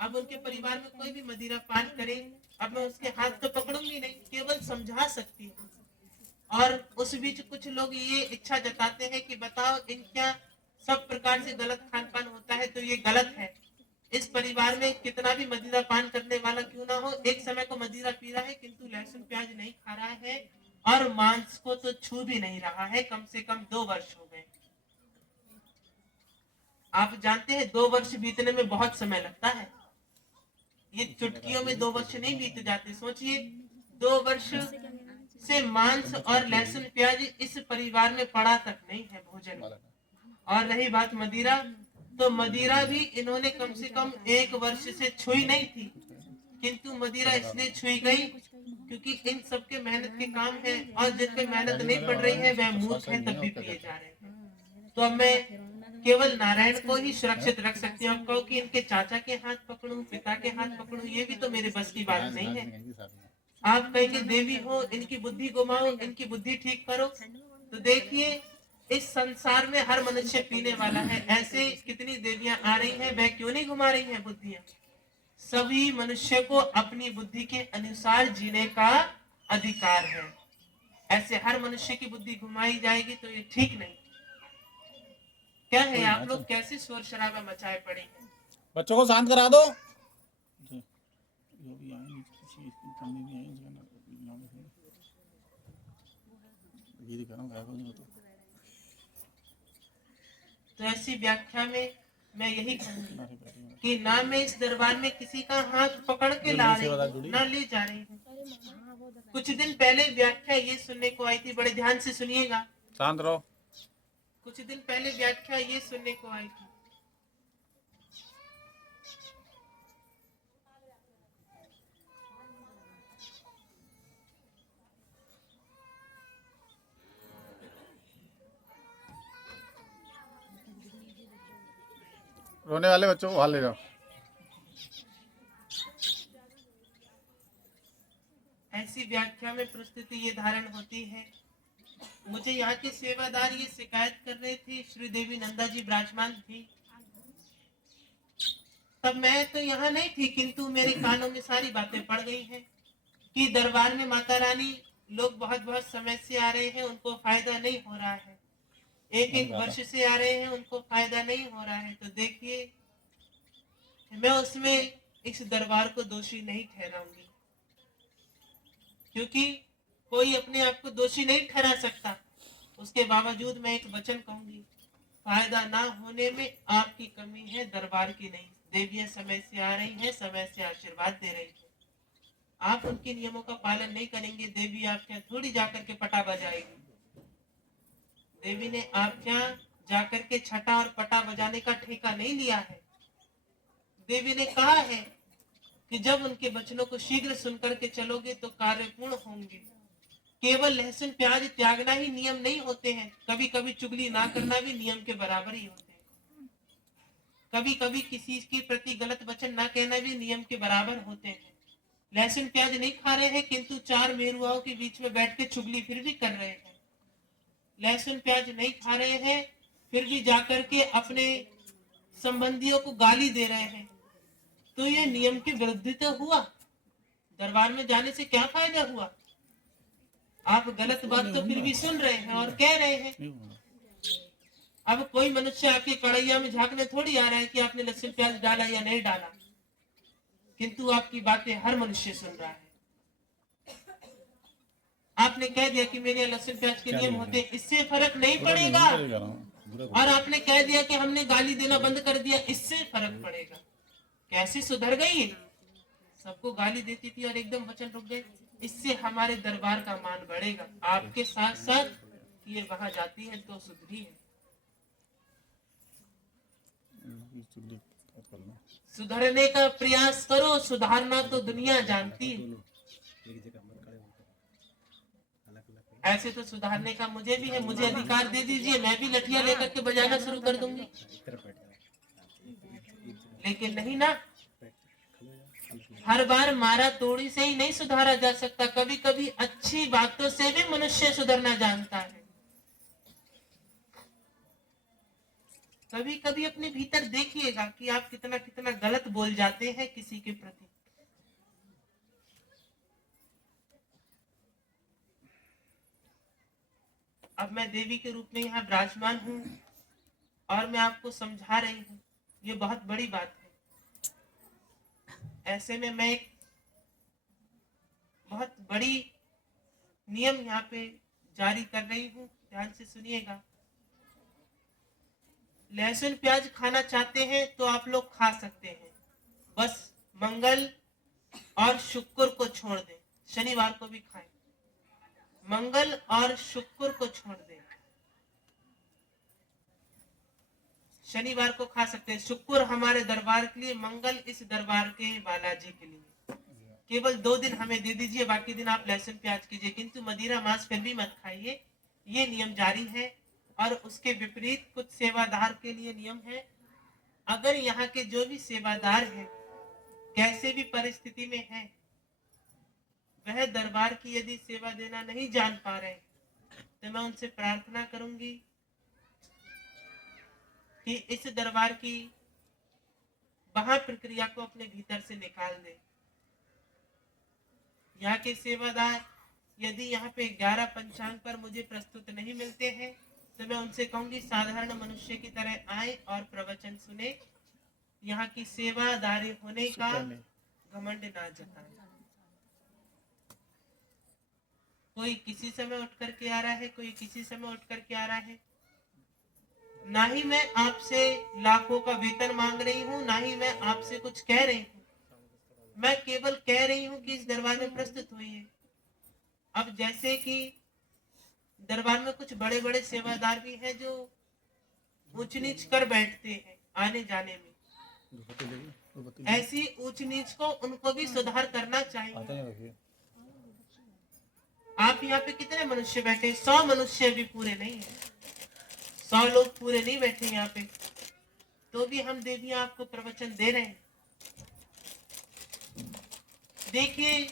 अब उनके परिवार में कोई भी मदिरा पान करे, अब मैं उसके हाथ तो पकड़ूंगी नहीं, केवल समझा सकती हूँ। और उस बीच कुछ लोग ये इच्छा जताते हैं कि बताओ इनका सब प्रकार से गलत खान पान होता है, तो ये गलत है। इस परिवार में कितना भी मदिरा पान करने वाला क्यों ना हो, एक समय को मदिरा पी रहा है किंतु लहसुन प्याज नहीं खा रहा है और मांस को तो छू भी नहीं रहा है। कम से कम 2 वर्ष हो गए। आप जानते हैं 2 वर्ष बीतने में बहुत समय लगता है, ये चुटकियों में 2 वर्ष नहीं बीत जाते। सोचिए 2 वर्ष से मांस और लहसुन प्याज इस परिवार में पड़ा तक नहीं है भोजन। और रही बात मदिरा, तो मदिरा भी इन्होंने कम से कम 1 वर्ष से छुई नहीं थी, किंतु मदिरा इसलिए छुई गई क्योंकि इन सबके मेहनत के काम है और जिन पे मेहनत नहीं पड़ रही है वह मूर्ख है, तब भी पिए जा रहे हैं। तो अब मैं केवल नारायण को ही सुरक्षित रख सकती हूँ। कहो कि इनके चाचा के हाथ पकड़ूं, पिता के हाथ पकड़ूं, ये भी तो मेरे बस की बात नहीं है। आप कहेंगे देवी हो, इनकी बुद्धि घुमाओ, इनकी बुद्धि ठीक करो, तो देखिए इस संसार में हर मनुष्य पीने वाला है। ऐसे कितनी देवियां आ रही हैं, वह क्यों नहीं घुमा रही हैं बुद्धियां। सभी मनुष्य को अपनी बुद्धि के अनुसार जीने का अधिकार है। ऐसे हर मनुष्य की बुद्धि घुमाई जाएगी तो ये ठीक नहीं। क्या है, आप लोग कैसे शोर शराबा मचाए पड़े हैं। बच्चों को शांत करा दो। तो ऐसी व्याख्या में मैं यही कहूंगी कि ना मैं इस दरबार में किसी का हाथ पकड़ के ला रही हूँ, ना ले जा रही हूँ। कुछ दिन पहले व्याख्या ये सुनने को आई थी, बड़े ध्यान से सुनिएगा। शांत रहो। कुछ दिन पहले व्याख्या ये सुनने को आई थी, रोने वाले बच्चों को बाहर ले जाओ। ऐसी व्याख्या में परिस्थिति ये धारण होती है। मुझे यहाँ के सेवादार ये शिकायत कर रहे थे, श्री देवी नंदा जी विराजमान थी। तब मैं तो यहाँ नहीं थी, किंतु मेरे कानों में सारी बातें पड़ गई हैं कि दरबार में माता रानी लोग बहुत बहुत समय से आ रहे हैं, उनको फायदा नहीं हो रहा है, एक एक वर्ष से आ रहे हैं, उनको फायदा नहीं हो रहा है। तो देखिए, मैं उसमें इस दरबार को दोषी नहीं ठहराऊंगी, क्योंकि कोई अपने आप को दोषी नहीं ठहरा सकता। उसके बावजूद मैं एक वचन कहूंगी, फायदा ना होने में आपकी कमी है, दरबार की नहीं। देवियां समय से आ रही हैं, समय से आशीर्वाद दे रही हैं। आप उनके नियमों का पालन नहीं करेंगे, देवी आपके यहाँ थोड़ी जाकर के पटा बजाएगी। देवी ने आपके यहाँ जाकर के छटा और पटा बजाने का ठेका नहीं लिया है। देवी ने कहा है कि जब उनके वचनों को शीघ्र सुनकर के चलोगे तो कार्य पूर्ण होंगे। केवल लहसुन प्याज त्यागना ही नियम नहीं होते हैं, कभी कभी चुगली ना करना भी नियम के बराबर ही होते हैं। कभी कभी किसी के प्रति गलत वचन ना कहना भी नियम के बराबर होते हैं। लहसुन प्याज नहीं खा रहे हैं, किंतु चार मेरुआओं के बीच में बैठ के चुगली फिर भी कर रहे हैं। लहसुन प्याज नहीं खा रहे हैं, फिर भी जाकर के अपने संबंधियों को गाली दे रहे हैं, तो ये नियम के विरुद्ध तो हुआ। दरबार में जाने से क्या फायदा हुआ? आप गलत बात तो फिर भी सुन रहे हैं और कह रहे हैं। अब कोई मनुष्य आपके कढ़ैया में झांकने थोड़ी आ रहा है कि आपने लहसुन प्याज डाला या नहीं डाला, किंतु आपकी बातें हर मनुष्य सुन रहा है। आपने कह दिया कि मेरे लहसुन प्याज के नियम होते हैं, इससे फर्क नहीं पड़ेगा। और आपने कह दिया कि हमने गाली देना बंद कर दिया, इससे फर्क पड़ेगा। कैसे सुधर गई? सबको गाली देती थी और एकदम वचन रुक गए। इससे हमारे दरबार का मान बढ़ेगा। आपके साथ साथ ये वहां जाती है तो सुधरी है। सुधरने का प्रयास करो, सुधारना तो दुनिया जानती है। ऐसे तो सुधारने का मुझे भी है, मुझे अधिकार दे दीजिए, मैं भी लठिया लेकर के बजाना शुरू कर दूंगी। लेकिन नहीं ना, हर बार मारा तोड़ी से ही नहीं सुधारा जा सकता। कभी कभी अच्छी बातों से भी मनुष्य सुधरना जानता है। कभी कभी अपने भीतर देखिएगा कि आप कितना कितना गलत बोल जाते हैं किसी के प्रति। अब मैं देवी के रूप में यहाँ विराजमान हूँ और मैं आपको समझा रही हूँ, ये बहुत बड़ी बात है। ऐसे में मैं एक बहुत बड़ी नियम यहाँ पे जारी कर रही हूँ, ध्यान से सुनिएगा। लहसुन प्याज खाना चाहते हैं तो आप लोग खा सकते हैं, बस मंगल और शुक्र को छोड़ दें। शनिवार को भी खाएं, मंगल और शुक्र को छोड़ दें। शनिवार को खा सकते हैं, शुक्र हमारे दरबार के लिए, मंगल इस दरबार के बालाजी के लिए। केवल 2 दिन हमें दे दीजिए, बाकी दिन आप लहसुन प्याज कीजिए, किंतु मदिरा मांस फिर भी मत खाइए। ये नियम जारी है। और उसके विपरीत कुछ सेवादार के लिए नियम है। अगर यहाँ के जो भी सेवादार हैं, कैसे भी परिस्थिति में हैं, वह दरबार की यदि सेवा देना नहीं जान पा रहे, तो मैं उनसे प्रार्थना करूंगी कि इस दरबार की वहां प्रक्रिया को अपने भीतर से निकाल दे। यहाँ के सेवादार यदि यहाँ पे 11 पंचांग पर मुझे प्रस्तुत नहीं मिलते हैं, तो मैं उनसे कहूंगी साधारण मनुष्य की तरह आए और प्रवचन सुने। यहाँ की सेवादारी होने का घमंड ना जताए। कोई किसी समय उठ करके आ रहा है, कोई किसी समय उठ करके आ रहा है। ना ही मैं आपसे लाखों का वेतन मांग रही हूँ, ना ही मैं आपसे कुछ कह रही हूँ। मैं केवल कह रही हूँ कि इस दरबार में प्रस्तुत हुई है। अब जैसे कि दरबार में कुछ बड़े बड़े सेवादार भी हैं जो ऊंच नीच कर बैठते हैं आने जाने में। ऐसी ऊंच नीच को उनको भी सुधार करना चाहिए। आप यहाँ पे कितने मनुष्य बैठे? 100 मनुष्य भी पूरे नहीं है, 100 लोग पूरे नहीं बैठे यहाँ पे, तो भी हम देवियां आपको प्रवचन दे रहे हैं। देखिए,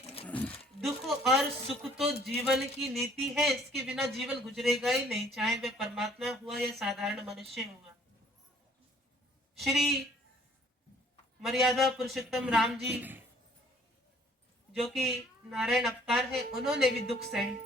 दुख और सुख तो जीवन की नीति है, इसके बिना जीवन गुजरेगा ही नहीं, चाहे वह परमात्मा हुआ या साधारण मनुष्य हुआ। श्री मर्यादा पुरुषोत्तम राम जी जो कि नारायण अवतार है, उन्होंने भी दुख सहे।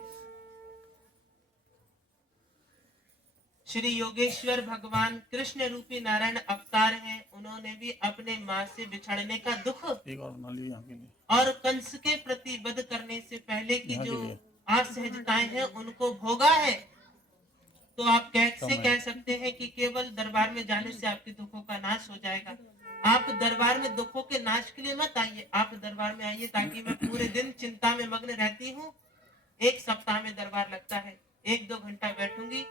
श्री योगेश्वर भगवान कृष्ण रूपी नारायण अवतार हैं, उन्होंने भी अपने माँ से बिछड़ने का दुख एक और बना लीजिए यहाँ के लिए। और कंस के प्रति वध करने से पहले की यहाँ के जो लिए। असहजताएं हैं उनको भोगा है। तो आप कैसे कह सकते हैं कि केवल दरबार में जाने से आपके दुखों का नाश हो जाएगा? आप दरबार में दुखों के नाश के लिए मत आइए, आप दरबार में आइए ताकि मैं पूरे दिन चिंता में मग्न रहती हूँ। 1 सप्ताह में दरबार लगता है, 1-2 घंटा बैठूंगी,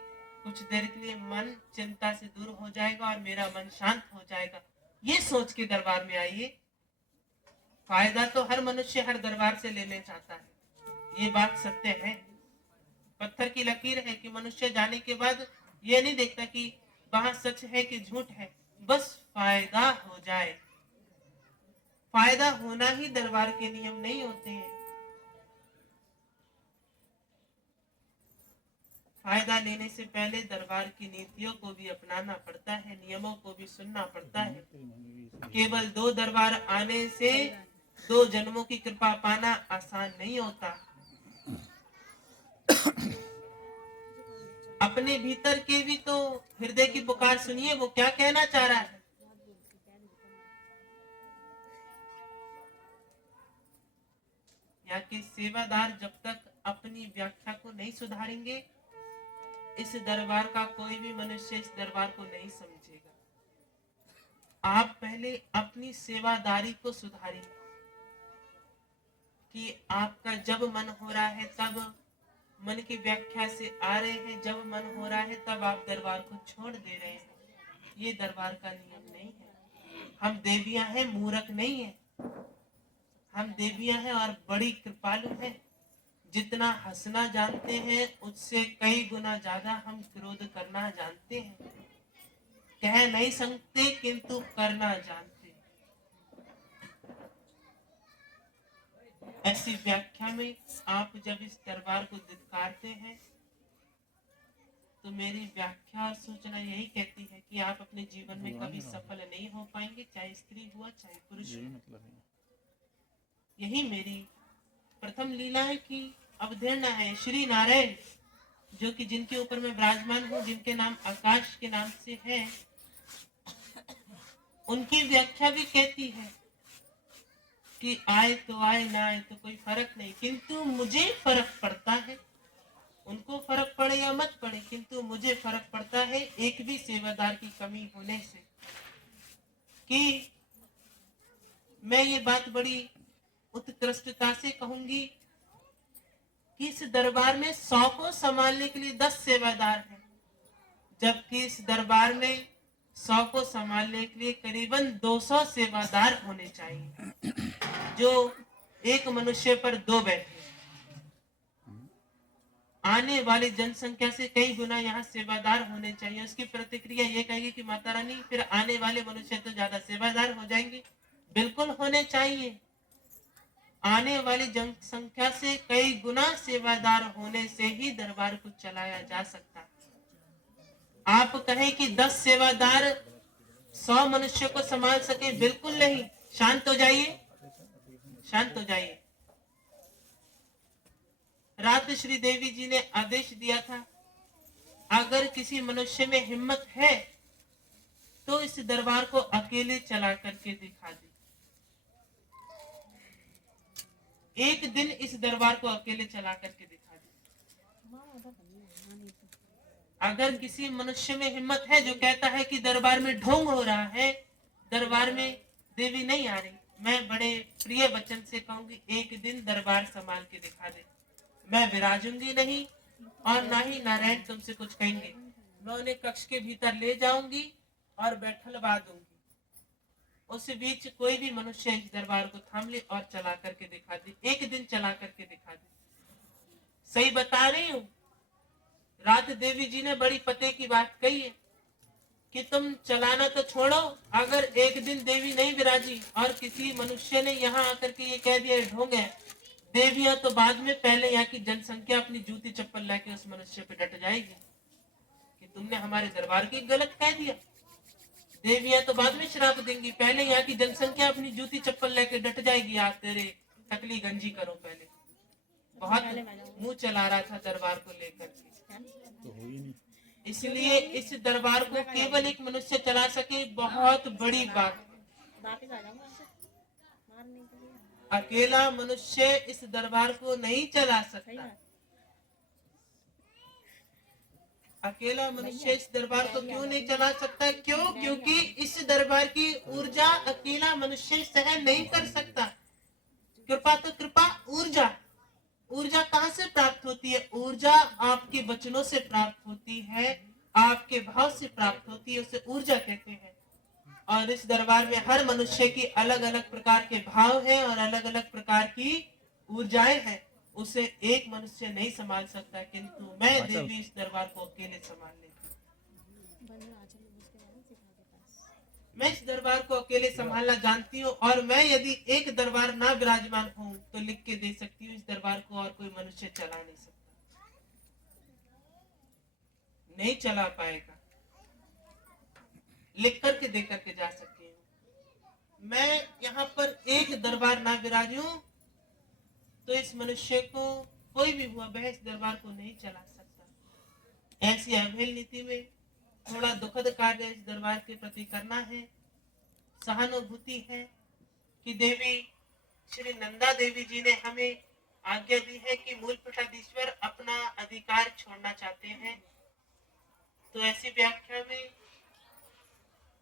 कुछ देर के लिए मन चिंता से दूर हो जाएगा और मेरा मन शांत हो जाएगा। ये सोच के दरबार में आइए। फायदा तो हर मनुष्य हर दरबार से लेने चाहता है, ये बात सत्य है। पत्थर की लकीर है कि मनुष्य जाने के बाद ये नहीं देखता कि वहां सच है कि झूठ है, बस फायदा हो जाए। फायदा होना ही दरबार के नियम नहीं होते हैं। फायदा लेने से पहले दरबार की नीतियों को भी अपनाना पड़ता है, नियमों को भी सुनना पड़ता है। केवल 2 दरबार आने से 2 जन्मों की कृपा पाना आसान नहीं होता। अपने भीतर के भी तो हृदय की पुकार सुनिए, वो क्या कहना चाह रहा है। यहाँ के सेवादार जब तक अपनी व्याख्या को नहीं सुधारेंगे, इस दरबार का कोई भी मनुष्य इस दरबार को नहीं समझेगा। आप पहले अपनी सेवादारी को सुधारें कि आपका जब मन हो रहा है तब मन की व्याख्या से आ रहे हैं, जब मन हो रहा है तब आप दरबार को छोड़ दे रहे हैं। ये दरबार का नियम नहीं है। हम देवियां हैं, मूर्ख नहीं है। हम देवियां हैं और बड़ी कृपालु हैं। जितना हंसना जानते हैं उससे कई गुना ज्यादा हम क्रोध करना जानते हैं। कह नहीं सकते किंतु करना जानते। ऐसी व्याख्या में आप जब इस दरबार को धिक्कारते हैं तो मेरी व्याख्या और सूचना यही कहती है कि आप अपने जीवन में कभी सफल नहीं हो पाएंगे, चाहे स्त्री हुआ चाहे पुरुष हुआ। यही मेरी प्रथम लीला है कि अवधेड़ना है। श्री नारायण जो कि जिनके ऊपर मैं विराजमान हूँ, जिनके नाम आकाश के नाम से है, उनकी व्याख्या भी कहती है कि आए तो आए, ना आए तो कोई फर्क नहीं, किंतु मुझे फर्क पड़ता है। उनको फर्क पड़े या मत पड़े, किंतु मुझे फर्क पड़ता है एक भी सेवादार की कमी होने से। कि मैं ये बात बड़ी उत्कृष्टता से कहूंगी कि इस दरबार में 100 को संभालने के लिए 10 सेवादार हैं, जबकि इस दरबार में 100 को संभालने के लिए करीबन 200 सेवादार होने चाहिए, जो एक मनुष्य पर 2 बैठे। आने वाली जनसंख्या से कई गुना यहाँ सेवादार होने चाहिए। उसकी प्रतिक्रिया ये कहेगी कि माता रानी फिर आने वाले मनुष्य तो ज्यादा सेवादार हो जाएंगे। बिल्कुल होने चाहिए। आने वाली जनसंख्या से कई गुना सेवादार होने से ही दरबार को चलाया जा सकता है। आप कहें कि 10 सेवादार 100 मनुष्य को संभाल सके, बिल्कुल नहीं। शांत हो जाइए, शांत हो जाइए। रात श्री देवी जी ने आदेश दिया था, अगर किसी मनुष्य में हिम्मत है तो इस दरबार को अकेले चला करके दिखा दे। एक दिन इस दरबार को अकेले चला करके दिखा दे। अगर किसी मनुष्य में हिम्मत है जो कहता है कि दरबार में ढोंग हो रहा है, दरबार में देवी नहीं आ रही, मैं बड़े प्रिय वचन से कहूंगी, एक दिन दरबार संभाल के दिखा दे। मैं विराजूंगी नहीं और ना ही नारायण तुमसे कुछ कहेंगे। मैं उन्हें कक्ष के भीतर ले जाऊंगी और बैठलवा दूंगी। उस बीच कोई भी मनुष्य इस दरबार को थाम ले और चला करके दिखा दे। एक दिन चला करके दिखा दे। सही बता रही हूँ। रात देवी जी ने बड़ी पते की बात कही है कि तुम चलाना तो छोड़ो, अगर एक दिन देवी नहीं विराजी और किसी मनुष्य ने यहाँ आकर के ये कह दिया ढोंग है, देवियां तो बाद में पहले यहाँ की जनसंख्या अपनी जूती चप्पल लाके उस मनुष्य पे डट जाएगी कि तुमने हमारे दरबार की गलत कह दिया। देवियां तो बाद में श्राप देंगी, पहले यहाँ की जनसंख्या अपनी जूती चप्पल लेके डट जाएगी, आप तेरे टकली गंजी करो। पहले बहुत मुंह चला रहा था दरबार को लेकर के, तो हो ही नहीं। इसलिए इस दरबार को केवल एक मनुष्य चला सके, बहुत बड़ी बात है। अकेला मनुष्य इस दरबार को नहीं चला सकता। अकेला मनुष्य इस दरबार को क्यों नहीं चला सकता? क्यों? क्योंकि इस दरबार की ऊर्जा अकेला मनुष्य सहन नहीं कर सकता। कृपा तो कृपा, ऊर्जा, ऊर्जा कहाँ से प्राप्त होती है? ऊर्जा आपके वचनों से प्राप्त होती है, आपके भाव से प्राप्त होती है, उसे ऊर्जा कहते हैं। और इस दरबार में हर मनुष्य की अलग अलग प्रकार के भाव हैं और अलग अलग प्रकार की ऊर्जाएं हैं, उसे एक मनुष्य नहीं संभाल सकता, किंतु मैं देवी इस दरबार को अकेले संभाल लेती हूँ। मैं इस दरबार को अकेले संभालना जानती हूँ, और मैं यदि एक दरबार ना विराजमान हूँ तो लिख के दे सकती हूँ, इस दरबार को और कोई मनुष्य चला नहीं सकता, नहीं चला पाएगा। लिख करके दे करके जा सकती हूँ। मैं यहाँ पर एक दरबार ना विराजूं तो इस मनुष्य को कोई भी हुआ वह इस दरबार को नहीं चला सकता। ऐसी अवहेल नीति में थोड़ा दुखद कार्य इस दरबार के प्रति करना है। सहानुभूति है कि देवी श्री नंदा देवी जी ने हमें आज्ञा दी है कि मूल पीठाधीश्वर अपना अधिकार छोड़ना चाहते हैं, तो ऐसी व्याख्या में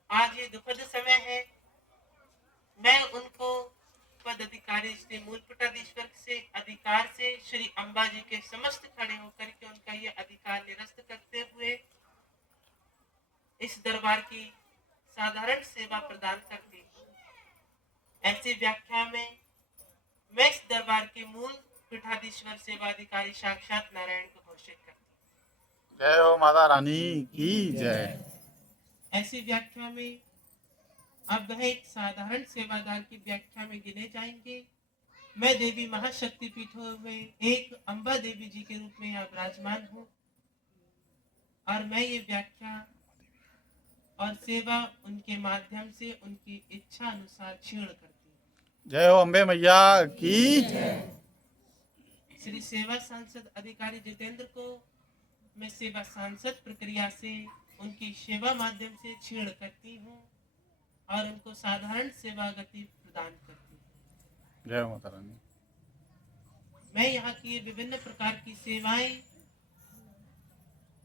आज ये दुखद समय है। मैं उनको पद अधिकारी श्री मूल पीठाधीश्वर से अधिकार से श्री अम्बा जी के समस्त खड़े होकर के उनका ये अधिकार निरस्त करते हुए इस दरबार की साधारण सेवा प्रदान करती हूँ। ऐसी व्याख्या में मैं इस दरबार के मूल पीठाधीश्वर सेवा अधिकारी साक्षात नारायण को घोषित करती हूँ। जय हो माता रानी की जय। ऐसी व्याख्या में अब वह एक साधारण सेवादार की व्याख्या में गिने जाएंगे। मैं देवी महाशक्ति पीठों में एक अम्बा देवी जी के रूप में यहाँ विराजमान हूँ, और मैं ये व्याख्या और सेवा उनके माध्यम से उनकी इच्छा अनुसार क्षीण करती हूँ। जय हो अम्बे मैया की। श्री सेवा सांसद अधिकारी जितेंद्र को मैं सेवा सांसद प्रक्रिया से उनकी सेवा माध्यम से क्षीण करती हूँ और उनको साधारण सेवा गति प्रदान करती हूँ। जय हो माता रानी। मैं यहाँ की विभिन्न प्रकार की सेवाएं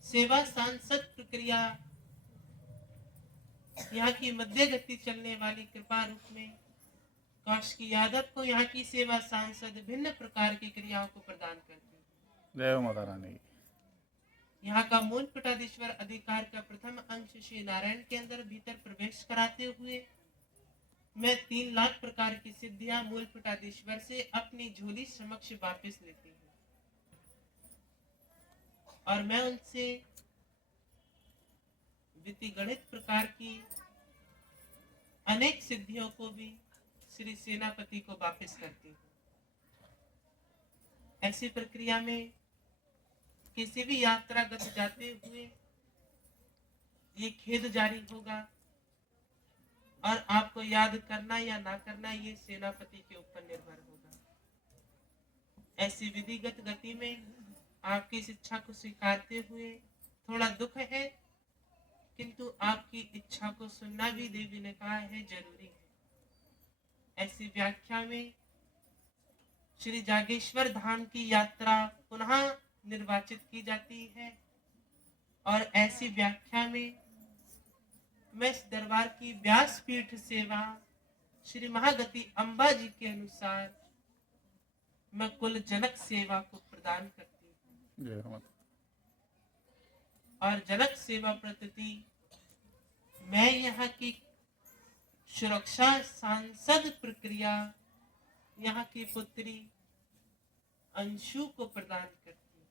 सेवा सांसद प्रक्रिया यहाँ की मध्य गति चलने वाली कृपा रूप में कौशिकी यादव को यहाँ की सेवा सांसद भिन्न प्रकार की क्रियाओं को प्रदान करती हूँ। जय हो माता रानी। यहाँ का मूल पीठाधीश्वर अधिकार का प्रथम अंश श्री नारायण के अंदर भीतर प्रवेश कराते हुए मैं 3 लाख प्रकार की सिद्धियां मूल पीठाधीश्वर से अपनी झोली समक्ष वापस लेती हूँ, और मैं उनसे विधिगणित प्रकार की अनेक सिद्धियों को भी श्री सेनापति को वापस करती हूँ। ऐसी प्रक्रिया में किसी भी यात्रागत जाते हुए ये खेद जारी होगा, और आपको याद करना या ना करना ये सेनापति के ऊपर निर्भर होगा। ऐसी विधिगत गति में आपकी इस इच्छा को स्वीकारते हुए थोड़ा दुख है, किंतु आपकी इच्छा को सुनना भी देवी ने कहा है जरूरी है। ऐसी व्याख्या में श्री जागेश्वर धाम की यात्रा पुनः निर्वाचित की जाती है, और ऐसी व्याख्या में मैं इस दरबार की व्यासपीठ सेवा श्री महागति अम्बा जी के अनुसार मैं कुल जनक सेवा को प्रदान करती हूँ। जय हो माता। और जनक सेवा प्रति मैं यहाँ की सुरक्षा सांसद प्रक्रिया यहाँ की पुत्री अंशु को प्रदान करती हूँ।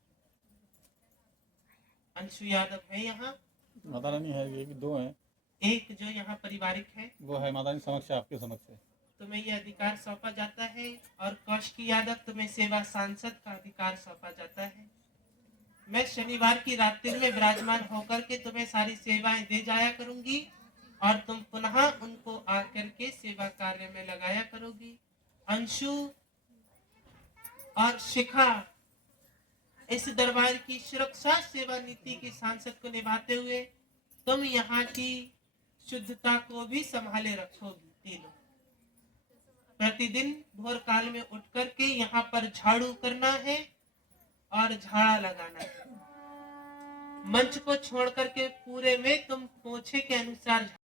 अंशु यादव है यहाँ, माता रानी है, ये भी 2 हैं। एक जो यहाँ पारिवारिक है वो है माता रानी समक्ष, आपके समक्ष है। तुम्हें यह अधिकार सौंपा जाता है, और कौशिकी यादव तुम्हें सेवा सांसद का अधिकार सौंपा जाता है। मैं शनिवार की रात्रि में विराजमान होकर के तुम्हें सारी सेवाएं दे जाया करूंगी, और तुम पुनः उनको आकर के सेवा कार्य में लगाया करोगी। अंशु और शिखा इस दरबार की सुरक्षा सेवा नीति की सांसद को निभाते हुए तुम यहाँ की शुद्धता को भी संभाले रखोगी। तीनों प्रतिदिन भोर काल में उठ करके यहाँ पर झाड़ू करना है और झाड़ा लगाना है। मंच को छोड़ करके पूरे में तुम पोछे के अनुसार